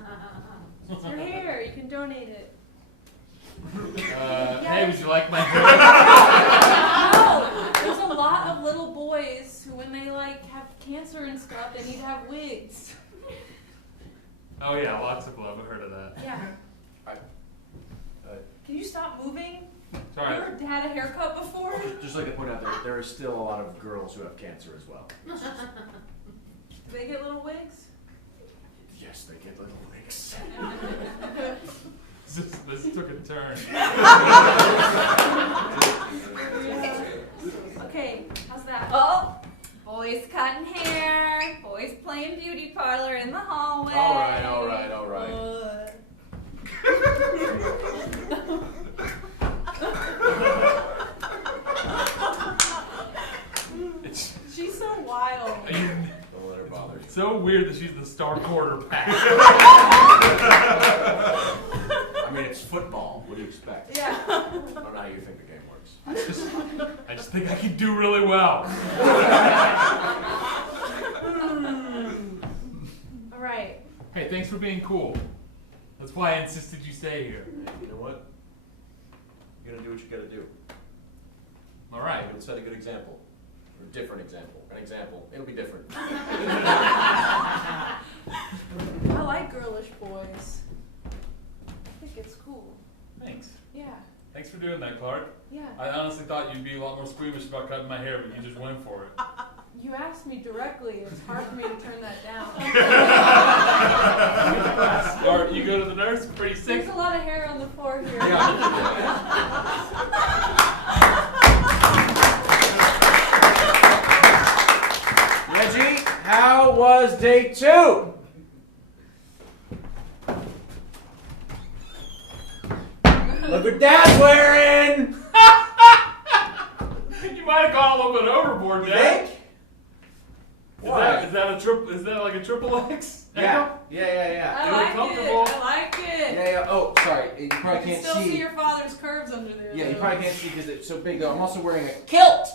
It's your hair. You can donate it. Hey, would you like my hair? No, there's a lot of little boys who, when they like have cancer and stuff, they need to have wigs. Oh yeah, lots of people have heard of that. Yeah. Uh, Can you stop moving? Sorry. You ever had a haircut before? just like to point out, there are still a lot of girls who have cancer as well. Do they get little wigs? Yes, they get little wigs. This took a turn. Okay, how's that? Oh, boys cutting hair, boys playing beauty parlor in the hallway. All right. It's, She's so wild. Don't let her bother you. so weird that she's the star quarterback. I mean, it's football. What do you expect? Yeah. I don't know how you think the game works. I just think I can do really well. All right. Hey, thanks for being cool. That's why I insisted you stay here. You know what? You're gonna do what you gotta do. All right. You'll set a good example. Or a different example. An example. It'll be different. I like girlish boys. I think it's cool. Thanks. Yeah. Thanks for doing that, Clark. Yeah. I honestly thought you'd be a lot more squeamish about cutting my hair, but you just went for it. You asked me directly. It's hard for me to turn that down. Or you go to the nurse, pretty sick. There's a lot of hair on the floor here. Reggie, how was day 2? Look what Dad's wearing! You might have gone a little bit overboard, You Dad. think? Is that a triple? Is that like a triple X? Yeah. I They were like comfortable. it. I like it. Yeah. Oh, sorry. You You probably can can't still see your father's curves under there. Yeah, you though. probably can't see because it's so big though. I'm also wearing a kilt!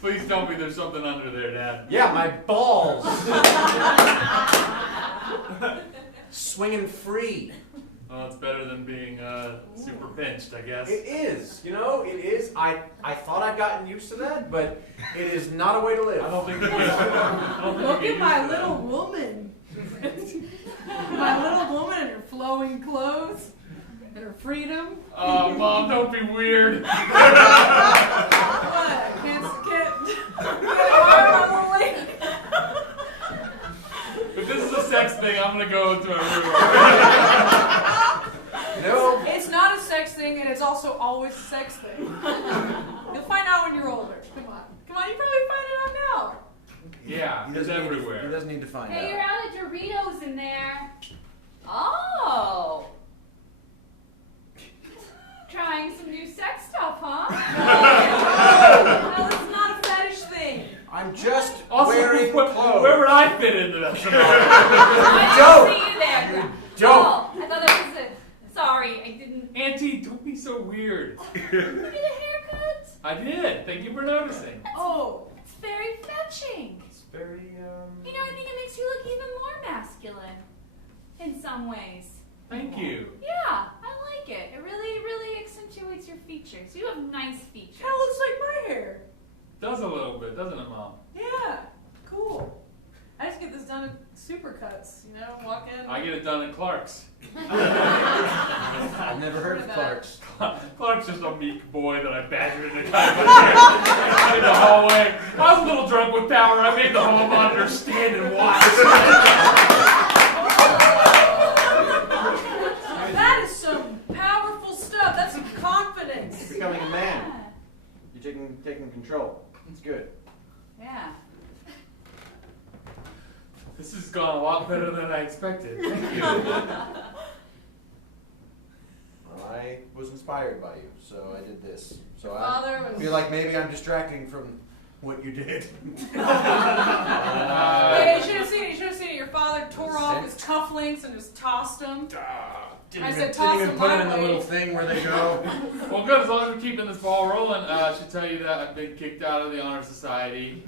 Please tell me there's something under there, Dad. Yeah, my balls! Swinging free. Well, it's better than being super pinched, I guess. It is, it is. I thought I'd gotten used to that, but it is not a way to live. I don't think you get. Look at my little woman. My little woman and her flowing clothes and her freedom. Oh, Mom, don't be weird. What? Can't arm my little lady. If this is a sex thing, I'm gonna go into a room. No. It's not a sex thing, and it's also always a sex thing. You'll find out when you're older. Come on, you probably find it out now. Yeah, it's everywhere. He doesn't need to find Hey, you're out. out of Doritos in there. Oh. Trying some new sex stuff, huh? No, it's not a fetish thing. I'm just Also, wearing where clothes. would I fit into that? I Don't. didn't see you there. Don't. Oh, I thought that was it. Sorry, I didn't. Auntie, don't be so weird. You get a haircut? I did. Thank you for noticing. Oh, It's very fetching. It's very, You know, I think it makes you look even more masculine. In some ways. Thank you. Yeah, I like it. It really, really accentuates your features. You have nice features. kind of looks like my hair. Does a little bit, doesn't it, Mom? Yeah, cool. I just get this done at Supercuts, walk in. I get it done at Clark's. I've never heard of Clark's. Clark's just a meek boy that I badgered into kind of in the hallway. I was a little drunk with power. I made the hall monitor stand and watch. That is some powerful stuff. That's some confidence. You're becoming a man. You're taking control. It's good. Yeah. This has gone a lot better than I expected. Thank you. Well, I was inspired by you, so I did this. So Father I was. feel like maybe I'm distracting from what you did. Yeah, you should have seen it. You should have seen it. Your father tore off his cufflinks and just tossed them. I said toss them put them my in the way. little thing where they go. Well, good. As long as we're keeping this ball rolling, I should tell you that I've been kicked out of the Honor Society.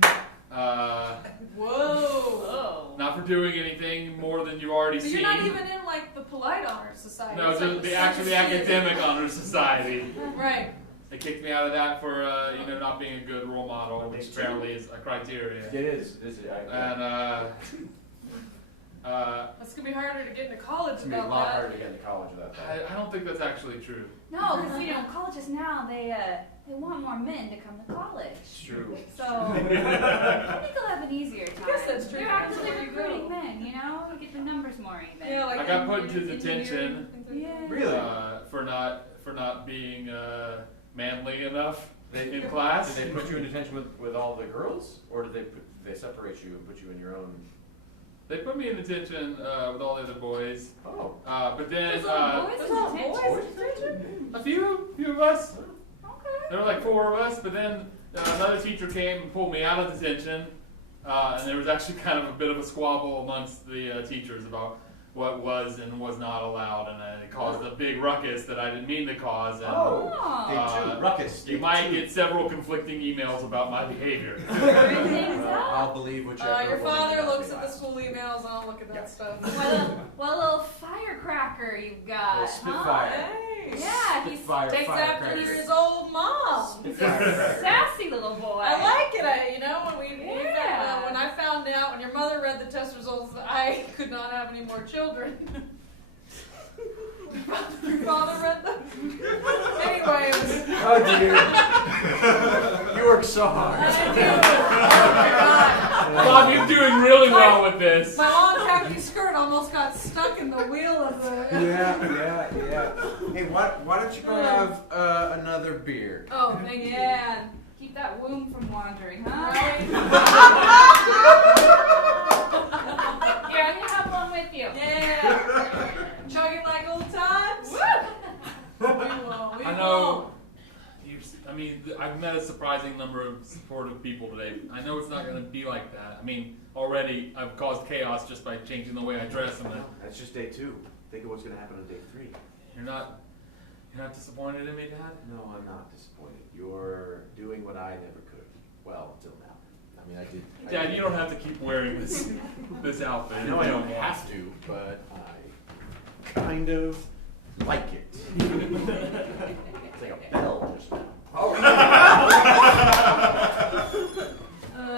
Whoa. Not for doing anything more than you've already So seen. you're not even in the polite honor society. No, It's just like the academic Honor Society. Right. They kicked me out of that for not being a good role model, which apparently is a criteria. It is. And It's gonna be harder to get into college It's gonna be a about lot that. harder to get into college without that. I don't think that's actually true. No, because colleges now they want more men to come to college. It's true. So I think they'll have an easier time. guess that's true. They're actively Where you go. recruiting men. To get the numbers more even. Yeah, like I got put into engineering, detention. things like that. Yeah. Really? For not being manly enough in class. Did they put you in detention with all the girls, or did they separate you and put you in your own? They put me in detention with all the other boys. Oh. But then There's little boys There's in little detention? boys in detention? a few of us. Okay. There were like 4 of us, but then another teacher came and pulled me out of detention, and there was actually kind of a bit of a squabble amongst the teachers about what was and was not allowed, and it caused a big ruckus that I didn't mean to cause. And, Day 2, ruckus. You might get several conflicting emails about my behavior. I'll believe whichever. Your one father you looks have at the school emails. I don't look at that stuff. What a little firecracker you've got, Little Spitfire. Hey. Yeah, he Spitfire, takes after firecracker. His old mom. He's a sassy little boy. I like it. When I found out when your mother read the test results, I could not have any more children. Your father read them. Anyways. Oh dear. You work so hard. I do. Oh my God. Bob, you're doing really well with this. My long khaki skirt almost got stuck in the wheel of the. Yeah. Hey, why don't you go have another beer? Oh, thank you. Yeah, keep that womb from wandering, huh? Right? Here, I'm gonna have one with you. Yeah. Chugging like old times. We will. I know. I've met a surprising number of supportive people today. I know it's not going to be like that. I mean, already I've caused chaos just by changing the way I dress. And That's just day 2. Think of what's going to happen on day 3. you're not disappointed in me, Dad? No, I'm not disappointed. You're doing what I never could. Well, until now. I mean, I did. Dad, you don't have to keep wearing this outfit. I know I don't have to, but I kind of like it. It's like a bell just now.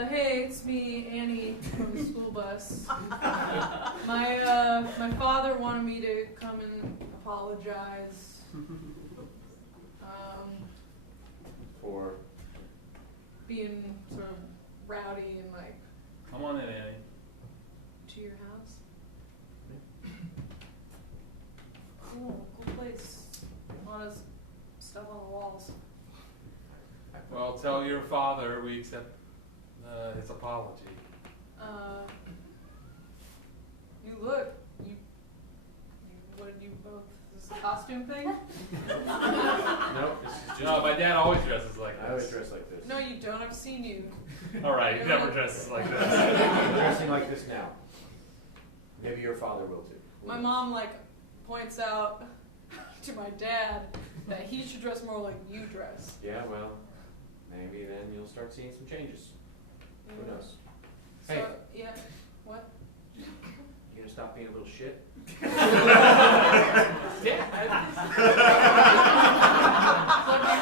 Hey, it's me, Annie, from the school bus. My father wanted me to come and apologize. For Being sort of rowdy and like Come on in, Annie. to your house. Cool place. A lot of stuff on the walls. Well, tell your father we accept his apology. What did you both? Is this a costume thing? Nope, this is just. No, my dad always dresses like I always this. dress like this. No, you don't. I've seen you. All right, he never dresses like this. I'm dressing like this now. Maybe your father will too. My mom points out to my dad that he should dress more like you dress. Yeah, well, maybe then you'll start seeing some changes. Who knows? So, Hey. yeah. What? You gonna stop being a little shit? Look, my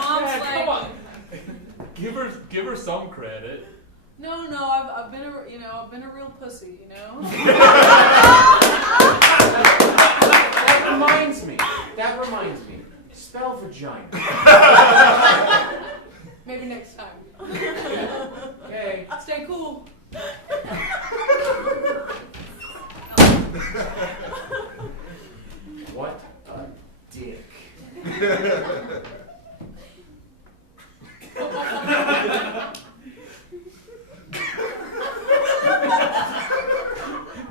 mom's Dad, like, come on. Give her some credit. no, I've been a real pussy, you know. That reminds me. Spell vagina. Maybe next time. Okay. Stay cool. What a dick.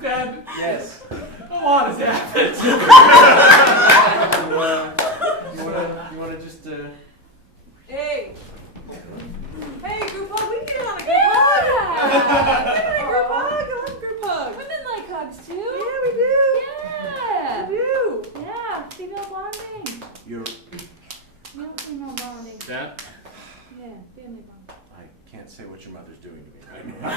Dad, Yes. come on, it's happened. You wanna just Hey, group hug. We can get on a group hug. Hey, group hug. I love group hugs. Women like hugs too. Yeah, we do. Yeah. We do. Yeah, female bonding. you're No female bonding. Dad? Yeah, family bonding. I can't say what your mother's doing to me right now.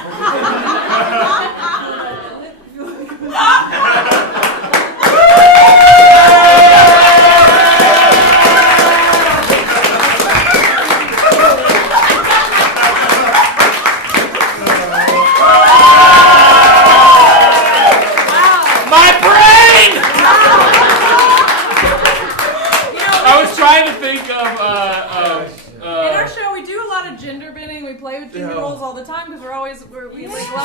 My brain! I was trying to think In our show, we do a lot of gender bending. We play with gender roles all the time because we allow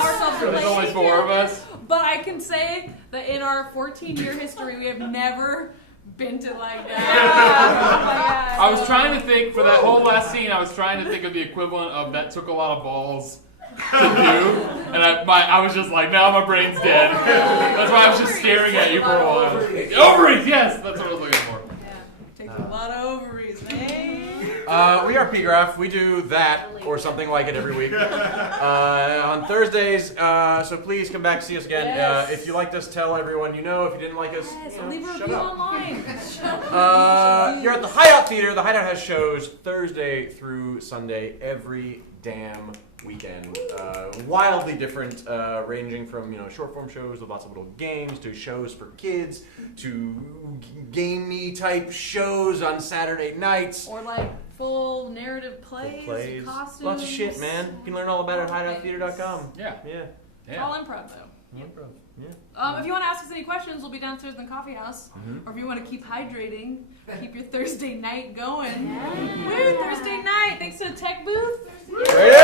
ourselves to There's play. only 4 of us. But I can say that in our 14-year history, we have never bent it like that. Oh my God. I was trying to think for that whole last scene. I was trying to think of the equivalent of that took a lot of balls to do, and I was just like, now my brain's dead. That's why I was just staring at you for a while. Ovaries, yes, that's what I was looking for. Yeah, takes a lot of ovaries, man. We are PGraph. We do that or something like it every week on Thursdays. So please come back and see us again. Yes. If you liked us, tell everyone you know. If you didn't like us, Yes, you know, leave a shut review up. online. You're at the Hideout Theater. The Hideout has shows Thursday through Sunday every damn weekend. Wildly different, ranging from short form shows with lots of little games to shows for kids to gamey type shows on Saturday nights. Or like full narrative plays, costumes. Lots of shit, man. You can learn all about it at hideouttheater.com. Yeah. Yeah. It's all improv though. Improv. Yeah. If you want to ask us any questions, we'll be downstairs in the coffee house. Or if you want to keep hydrating, keep your Thursday night going. Woo, Thursday night! Thanks to the tech booth. There it